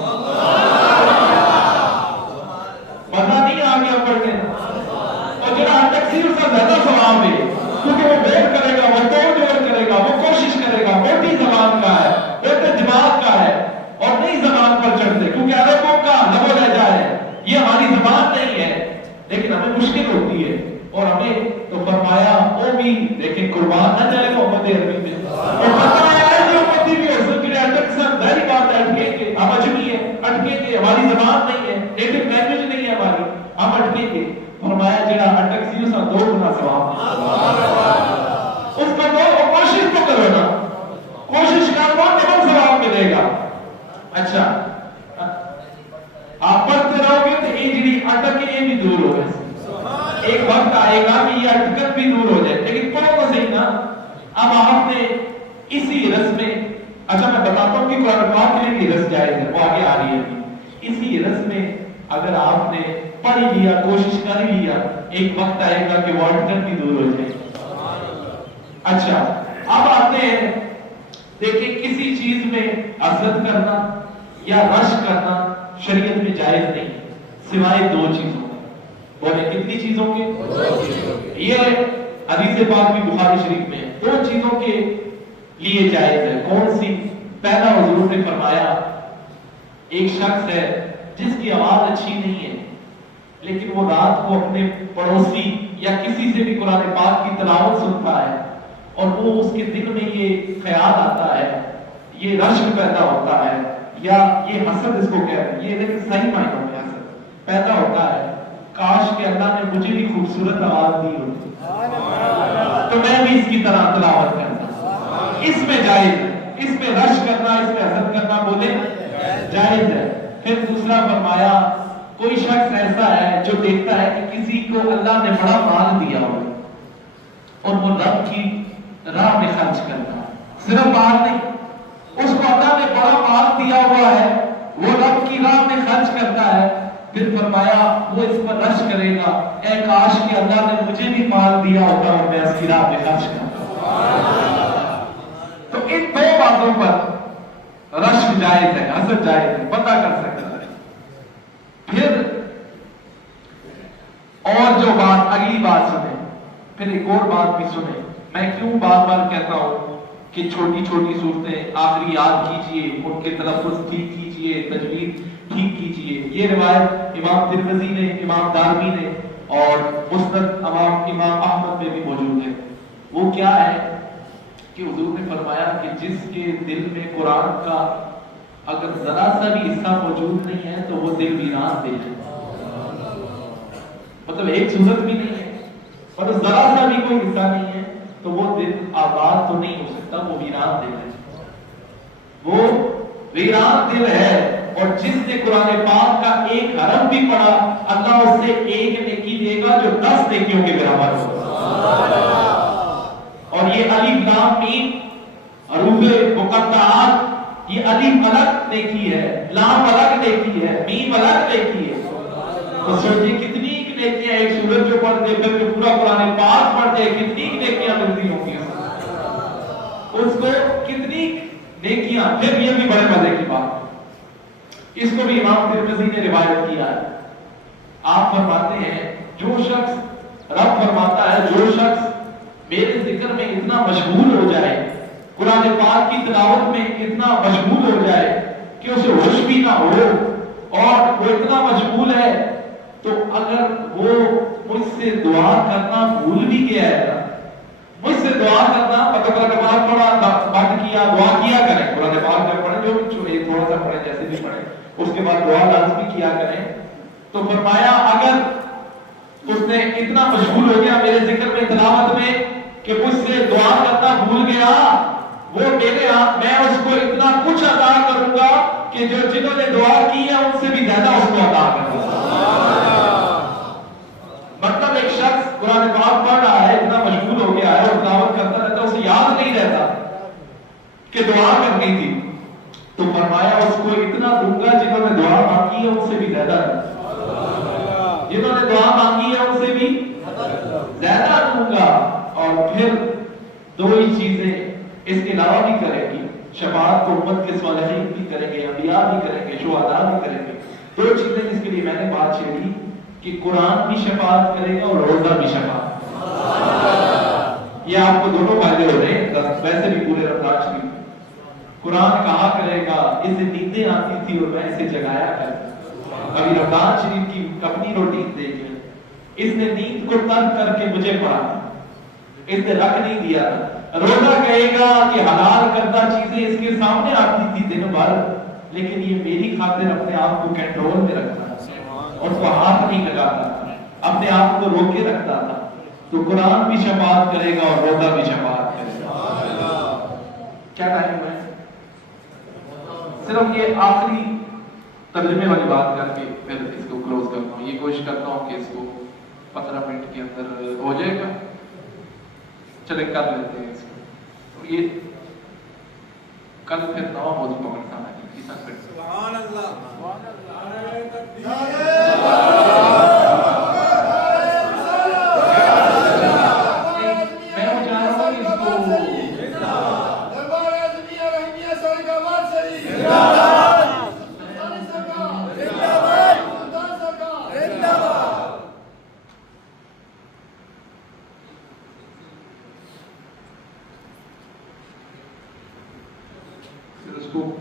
مزہ نہیں آ گیا پڑھنے اور جڑا اٹک سی اس کا زیادہ ثواب ہے کیونکہ وہ غور کرے گا وہ توڑ جوڑ کرے گا وہ کوشش کرے گا موٹی زبان کا ہے موٹے دماغ کا ہے اور نئی زبان پر چڑھتے کیونکہ عربوں کا لغو لہجہ ہے یہ ہماری زبان نہیں ہے لیکن ہمیں مشکل ہوتی ہے اور ہمیں تو فرمایا وہ بھی لیکن قربان نہ جائے گا امت عربی میں اور فرمایا ہے جو امتی بھی ہو سکتے ہیں اٹک سب ظاہری بات ہے اٹکیں گے ہم اجمی ہیں اٹکیں گے ہماری زبان نہیں ہے نیٹو لینگویج نہیں ہے ہماری ہم اٹکیں گے فرمایا جڑا اٹک سی اس کا 2 گنا ثواب اس کا تو کوشش تو کرو نا کوشش کرو ڈبل ثواب ملے گا اچھا آپ پڑھتے رہو گے تو یہ جڑی اٹک ہے یہ بھی دور ہو گئے ایک وقت آئے گا کہ یہ اٹکن بھی دور ہو جائے لیکن پڑھو تو صحیح نا اب آپ نے اسی رس میں اچھا میں بتاتا ہوں کہ قرآن پاک کے لیے رس جائز ہے وہ آگے آ رہی ہے اسی رس میں اگر آپ نے پڑھ لیا کوشش کر لیا ایک وقت آئے گا کہ وہ اٹکن بھی دور ہو جائے اچھا اب آتے ہیں دیکھیں کسی چیز میں حسد کرنا یا رش کرنا شریعت میں جائز نہیں سوائے 2 چیزوں بولے کتنی چیزوں کے یہ حدیث پاک بھی بخاری شریف میں 2 چیزوں کے لیے جائز ہے کون سی پہلا حضور نے فرمایا ایک شخص ہے جس کی آواز اچھی نہیں ہے لیکن وہ رات کو اپنے پڑوسی یا کسی سے بھی قرآن پاک کی تلاوت سنتا ہے اور وہ اس کے دل میں یہ خیال آتا ہے یہ رشک پیدا ہوتا ہے یا یہ حسد اس کو کہتے ہیں یہ لیکن صحیح معنوں میں حسد پیدا ہوتا ہے کاش کہ اللہ نے مجھے بھی خوبصورت آواز دی ہوتی تو میں بھی اس کی طرح تلاوت کرتا اس میں جائز ہے اس میں رش کرنا اس میں حسد کرنا بولے جائز ہے پھر دوسرا فرمایا کوئی شخص ایسا ہے جو دیکھتا ہے کہ کسی کو اللہ نے بڑا مال دیا ہو اور وہ رب کی راہ میں خرچ کرتا ہے صرف مال نہیں اس کو اللہ نے بڑا مال دیا ہوا ہے وہ رب کی راہ میں خرچ کرتا ہے پھر فرمایا وہ اس پر رش کرے گا اے کاش کہ اللہ نے مجھے بھی مال دیا ہوتا اور میں اس کی راہ میں خرچ کرتا تو ان 2 باتوں پر رش جائز ہے حسد جائز ہے پتہ کر سکتا ہے پھر اور جو بات اگلی بات سنیں پھر ایک اور بات بھی سنیں میں کیوں بار بار کہتا ہوں کہ چھوٹی چھوٹی صورتیں آخری یاد کیجئے ان کے تلفظ ٹھیک کیجئے تجوید ٹھیک کیجئے یہ روایت امام ترمذی نے امام دارمی نے اور مسند امام احمد میں بھی موجود ہے وہ کیا ہے کہ حضور نے فرمایا کہ جس کے دل میں قرآن کا اگر ذرا سا بھی حصہ موجود نہیں ہے تو وہ دل ویران دل ہے مطلب ایک صورت بھی نہیں ہے اور ذرا سا بھی کوئی حصہ نہیں ہے تو وہ دل آباد تو نہیں ہو سکتا، وہ ویران دل ہے، وہ ویران دل ہے۔ اور جس نے قرآن پاک کا ایک حرف بھی پڑھا اللہ اس سے ایک نیکی دے گا جو 10 نیکیوں کے برابر ہوگا۔ اور یہ الف لام میم حروف مقطعات، یہ الف الگ نیکی ہے، لام الگ نیکی ہے، میم الگ نیکی ہے۔ تو سوچئے کتنی نیکیاں ایک سورت جو پڑھ دے پھر جو پورا قرآن پاک پڑھ دے کتنی نیکیاں ملتی ہوں گی اس کو، کتنی نیکیاں۔ پھر یہ بھی بڑے مزے کی بات، اس کو بھی امام ترمذی نے روایت کیا ہے۔ آپ فرماتے ہیں جو شخص، رب فرماتا ہے جو شخص میرے ذکر میں اتنا مشغول ہو جائے، قرآن پاک کی تلاوت میں اتنا مشغول ہو جائے کہ اسے ہوش بھی نہ ہو، اور وہ اتنا مشغول ہے تو اگر وہ مجھ سے دعا کرنا بھول بھی گیا ہے، مجھ سے دعا کرنا قرآن پاک پڑھا بند کیا، دعا کیا کریں، قرآن پاک جب پڑھیں جو تھوڑا سا پڑھیں جیسے بھی پڑھیں اس کے بعد دعا لازمی کیا کریں۔ تو فرمایا اگر اس نے اتنا مشغول ہو گیا میرے ذکر میں تلاوت میں کہ مجھ سے دعا کرنا بھول گیا، وہ میرے میں اس کو اتنا کچھ عطا کروں گا کہ جو جنہوں نے دعا کی ہے ان سے بھی زیادہ اس کو عطا کروں گا۔ مطلب ایک شخص قرآن پاک پڑھ رہا ہے، اتنا مشغول ہو گیا ہے اور تلاوت کرتا رہتا ہے، اسے یاد نہیں رہتا کہ دعا کرنی تھی، تو فرمایا اس کو اتنا دوں گا جنہوں نے دعا مانگی ہے ان سے بھی زیادہ، جنہوں نے دعا مانگی ہے ان سے بھی زیادہ دوں گا۔ اور پھر دو ہی چیزیں اس کے علاوہ بھی کرے گی، شفاعت کو امت کے صالحین بھی کریں گے، انبیاء بھی کریں گے، شہداء بھی کریں گے۔ دو چیزیں جس کے لیے میں نے بات چھیڑی کہ قرآن بھی شفاعت کرے گا اور روزہ بھی شفاعت، یہ آپ کو دونوں فائدے ہو رہے ہیں۔ ویسے بھی پورے رمضان شریف قرآن کہا کرے گا اسے نیندیں آتی تھی اور میں اسے جگایا کرتا، ابھی رمضان شریف کی اپنی روٹین دیکھیں، اس نے نیند کو ترک کر کے مجھے پڑھا، اس نے رکھ نہیں دیا۔ روزہ کہے گا کہ حلال کردہ چیزیں اس کے سامنے آتی تھی دن بھر، لیکن یہ میری خاطر اپنے آپ کو کنٹرول میں رکھتا اور اس کو ہاتھ نہیں لگاتا، اپنے آپ کو روکے رکھتا تھا۔ تو قرآن بھی شفاعت کرے گا اور روزہ بھی شفاعت کرے گا۔ کیا ٹائم ہے؟ صرف یہ آخری ترجمے والی بات کر کے پھر اس کو کلوز کرتا ہوں۔ یہ کوشش کرتا ہوں کہ اس کو 15 منٹ کے اندر ہو جائے گا، چلے کر لیتے ہیں اس کو۔ تو یہ کل پھر نوا موضوع پکڑتا ہے، سبحان اللہ،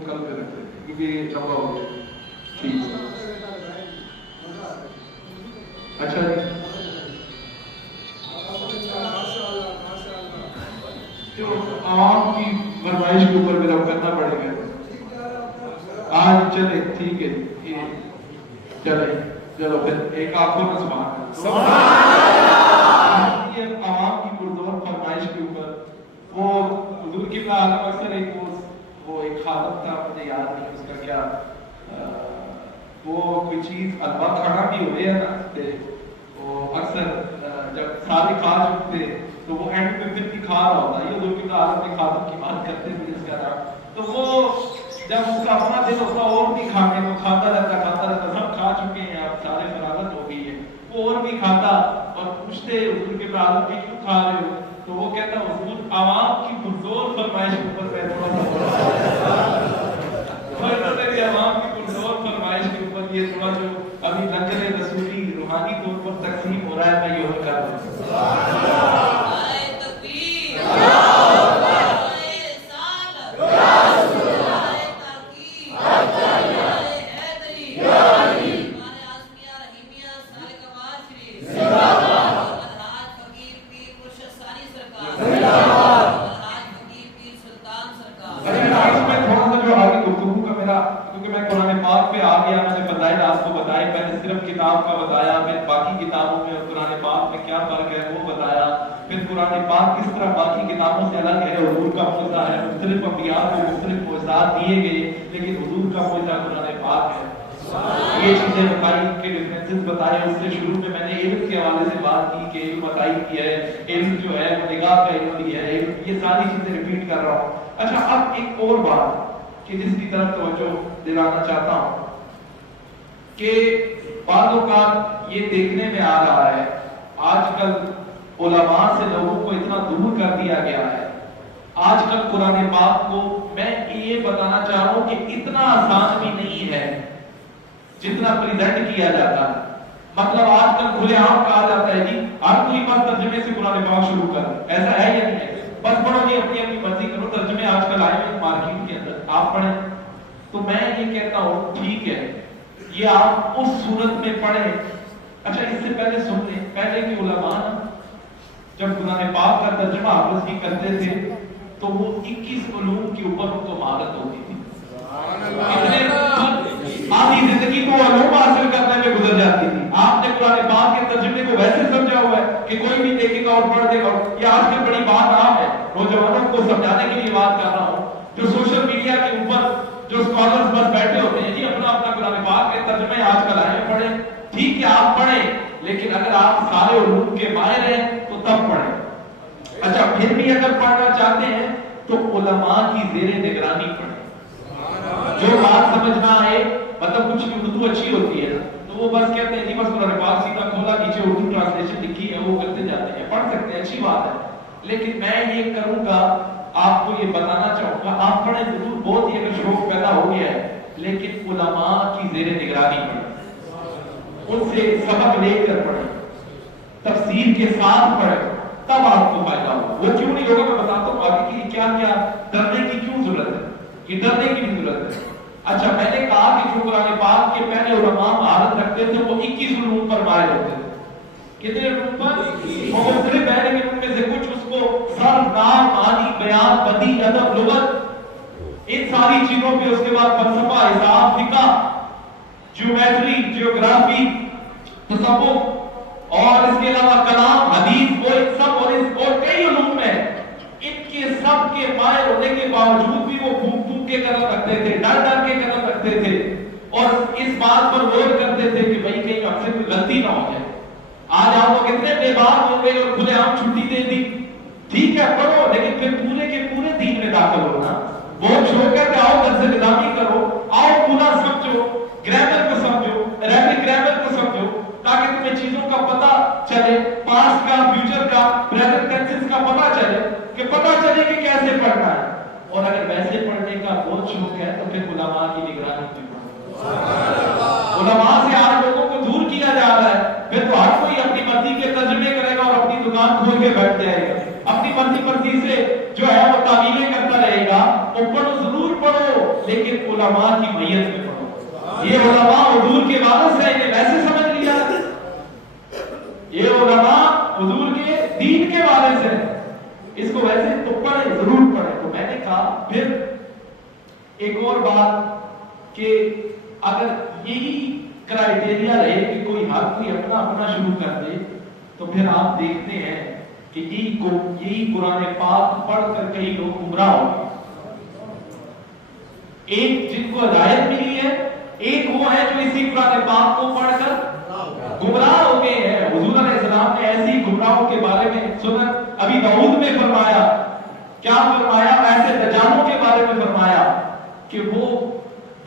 کل پہ رکھتے ہیں کیونکہ لمبا ہو گیا۔ ٹھیک ہے، اچھا جی، جو عوام کی فرمائش کے اوپر میرا کرنا پڑے گا آج۔ چلے ٹھیک ہے، چلے چلو پھر ایک آپ کو سبحان اللہ، عوام کی پرزور فرمائش کے اوپر وہ حضور کی عالم اکثر ایک خادم تھا، مجھے یاد نہیں اس کا کیا، وہ کوئی چیز البا کھانا بھی ہوئے ہیں نا، وہ اکثر جب سارے کھا چکتے تو وہ اینڈ پہ پھر بھی کھا رہا ہوتا ہے، یہ حضور کی عالم کے خادم کی بات کرتے تھے جس کا نام، تو وہ جب اس کا اپنا دل ہوتا اور بھی کھانے کو کھاتا رہتا، سب کھا چکے ہیں، اب سارے فراغت ہو گئی ہے، وہ اور بھی کھاتا اور پوچھتے حضور کے عالم کے کیوں کھا رہے ہو، تو وہ کہتا حضور عوام کی پرزور فرمائش کے اوپر میں تھوڑا عوام کی پرزور فرمائش کے اوپر یہ تھوڑا جو ابھی لنگر رسولی روحانی طور پر تقسیم ہو رہا ہے میں یہ کر رہا ہوں۔ کیونکہ میں قرآن پاک پہ آ گیا، میں نے بتایا آپ کو بتائے، پہلے صرف کتاب کا بتایا، پھر باقی کتابوں میں اور قرآن پاک میں کیا فرق ہے وہ بتایا، پھر قرآن پاک کس طرح باقی کتابوں سے الگ ہے، حضور کا معجزہ ہے، مختلف انبیاء کو مختلف معجزات دیے گئے لیکن حضور کا معجزہ قرآن پاک ہے۔ یہ چیزیں بتائی، ان کے ڈفرینسز بتائے۔ اس سے شروع میں نے علم کے حوالے سے بات کی کہ علم بتائی کی ہے، علم جو ہے وہ نگاہ کا علم بھی ہے، یہ ساری چیزیں ریپیٹ کر رہا ہوں۔ اچھا، اب ایک اور بات کہ جس کی طرف توجہ دلانا چاہتا ہوں کہ بعض اوقات یہ دیکھنے میں آ رہا ہے آج کل علماء سے لوگوں کو اتنا دور کر دیا گیا ہے۔ آج کل قرآن پاک کو میں یہ بتانا چاہ رہا ہوں کہ اتنا آسان بھی نہیں ہے جتنا پریزنٹ کیا جاتا ہے۔ مطلب آج کل کھلے عام کہا جاتا ہے جی ہر کوئی بس ترجمے سے قرآن پاک شروع کر، ایسا ہے یا نہیں ہے؟ بس پڑھو جی، اپنی اپنی مرضی کرو، ترجمے آج کل آئے ہوئے مارکیٹ کے اندر، آپ پڑھیں۔ تو میں یہ کہتا ہوں ٹھیک ہے، یہ آپ اس صورت میں پڑھیں۔ اچھا، اس سے پہلے سن لیں، پہلے کے علماء جب قرآن پاک کا ترجمہ حافظ کی کرتے تھے تو وہ 21 علوم کے اوپر ان کو مہارت ہوتی تھی۔ آدھی زندگی کو علوم حاصل کرنے میں گزر جاتی تھی۔ آپ نے قرآن پاک کے ترجمے کو ویسے سمجھا ہوا ہے کہ کوئی بھی دیکھے گا اور پڑھ دے گا۔ یہ آج کی بڑی بات عام ہے، نوجوانوں کو سمجھانے کے لیے بات کر رہا ہوں، جو سوشل میڈیا کے اوپر جو اسکالرز بس بیٹھے ہوتے ہیں جی اپنا اپنا قرآن پاک کے ترجمے آج کل آئے ہیں پڑھیں۔ ٹھیک ہے، آپ پڑھیں، لیکن اگر آپ سارے علوم کے ماہر ہیں تو تب پڑھیں۔ اچھا، پھر بھی اگر پڑھنا چاہتے ہیں تو علماء کی زیر نگرانی پڑھیں۔ جو بات سمجھنا ہے، مطلب کچھ کی اردو اچھی ہوتی ہے تو وہ بس کہتے ہیں جی بس قرآن پاک سیدھا کھولا، نیچے اردو ٹرانسلیشن لکھی ہے وہ کرتے جاتے ہیں، پڑھ سکتے ہیں، اچھی بات ہے۔ لیکن میں یہ کروں گا، آپ کو یہ بتانا چاہوں گا، آپ پڑھیں ضرور، بہت ہی اگر شوق پیدا ہو گیا ہے، لیکن علماء کی زیر نگرانی پڑھیں، ان سے سبق لے کر پڑھیں، تفسیر کے ساتھ پڑھیں، تب آپ کو فائدہ ہوگا۔ وہ کیوں نہیں ہوگا میں بتاتا ہوں آگے کہ کیا کیا ڈرنے کی کیوں ضرورت ہے، کہ ڈرنے کی بھی ضرورت ہے۔ اچھا، میں نے کہا کہ جو قرآن پاک کے پہلے علماء مہارت رکھتے تھے وہ 21 علوم پر ماہر ہوتے تھے۔ کتنے علوم پر؟ وہ مختلف ہے، لیکن ان میں سے کچھ اس کو سر، نام، معنی، بیان، بدیع، ادب، لغت، ان ساری چیزوں پہ، اس کے بعد فلسفہ، حساب، فقہ، جیومیٹری، جیوگرافی، تصوف، اور اس کے علاوہ کلام، حدیث، وہ سب اور کئی علوم ہیں، ان کے سب کے ماہر ہونے کے باوجود بھی وہ پھونک پھونک کے قدم رکھتے تھے، ڈر ڈر کے قدم رکھتے تھے، اور اس بات پر غور کرتے تھے کہ بھائی کہیں ہم سے کوئی غلطی نہ ہو جائے۔ آج آپ کو کتنے بے بات ہو گئے اور کھلے عام چھٹی دے دی، ٹھیک ہے پڑھو، لیکن پھر پورے کے پورے دین میں داخل ہونا، بہت شوق ہے کہ آؤ گھر سے نظامی کرو، آؤ پورا سمجھو، گرامر کو سمجھو، عربک گرامر کو سمجھو، تاکہ تمہیں چیزوں کا پتہ چلے، پاسٹ کا، فیوچر کا، پریزنٹ ٹینسز کا پتہ چلے، کہ پتہ چلے کہ کیسے پڑھنا ہے۔ اور اگر ویسے پڑھنے کا بہت شوق ہے تو پھر علماء کی نگرانی بھی پڑھو۔ علماء سے آج لوگوں کو دور کیا جا رہا ہے، پھر تو ہر کوئی اپنی مرضی کے ترجمے کرے گا اور اپنی دکان کھول کے بیٹھ جائے گا، اپنی مرضی سے جو ہے وہ تعمیلیں کرتا رہے گا۔ وہ پڑھو، ضرور پڑھو، لیکن علماء کی میت میں پڑھو۔ یہ علماء حضور کے وارث ہیں، انہیں ویسے سمجھ لیا، یہ علماء حضور کے دین کے وارث ہیں، اس کو ویسے تو پڑھیں، ضرور پڑھیں۔ تو میں نے کہا پھر ایک اور بات کہ اگر یہی کرائیٹیریا رہے کہ ہر کوئی اپنا اپنا شروع کر دے تو پھر آپ دیکھتے ہیں کہ یہی قرآن پاک پڑھ کر کئی لوگ گمراہ ہو گئے۔ ایک جن کو ہدایت ملی ہے، ایک وہ ہے جو اسی قرآن پاک کو پڑھ کر گمراہ ہو گئے ہیں۔ حضور علیہ السلام نے ایسی گمراہوں کے بارے میں سنن ابی داؤد میں فرمایا، کیا فرمایا؟ ایسے دجالوں کے بارے میں فرمایا کہ وہ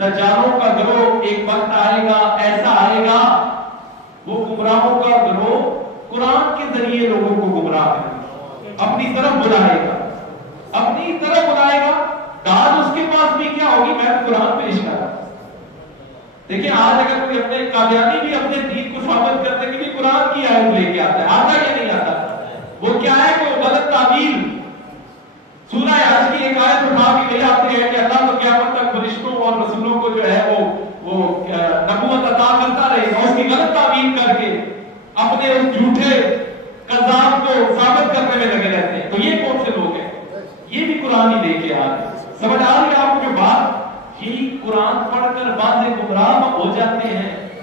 دجالوں کا گروہ ایک وقت آئے گا، ایسا آئے گا، وہ گمراہوں کا گروہ قرآن کے ذریعے لوگوں کو گمراہ کرے گا، اپنی طرف بلائے گا، اپنی طرف بلائے گا۔ داد اس کے پاس بھی کیا ہوگی؟ میں قرآن پیش کر رہا۔ دیکھیں آج اگر کوئی اپنے قادیانی بھی اپنے دین کو ثابت کرتے ہیں کہ قرآن کی آیت لے کے آتا ہے، آتا یا نہیں آتا؟ وہ کیا ہے کہ وہ غلط تعبیر، سورہ حج کی ایک آیت اٹھا کے لے آتے ہیں کہ اللہ تو قیامت تک فرشتوں اور رسولوں کو جو ہے وہ نبوت عطا کرتا رہے گا، اس کی غلط تعبیر کر کے اپنے اس جھوٹے کذاب کو ثابت کرنے میں لگے رہتے ہیں۔ تو یہ کون سے لوگ ہیں؟ یہ بھی قرآن ہی لے کے آ رہے ہیں۔ سمجھ آ رہی ہے آپ کو جو بات؟ یہی قرآن پڑھ کر بعض گمراہ ہو جاتے ہیں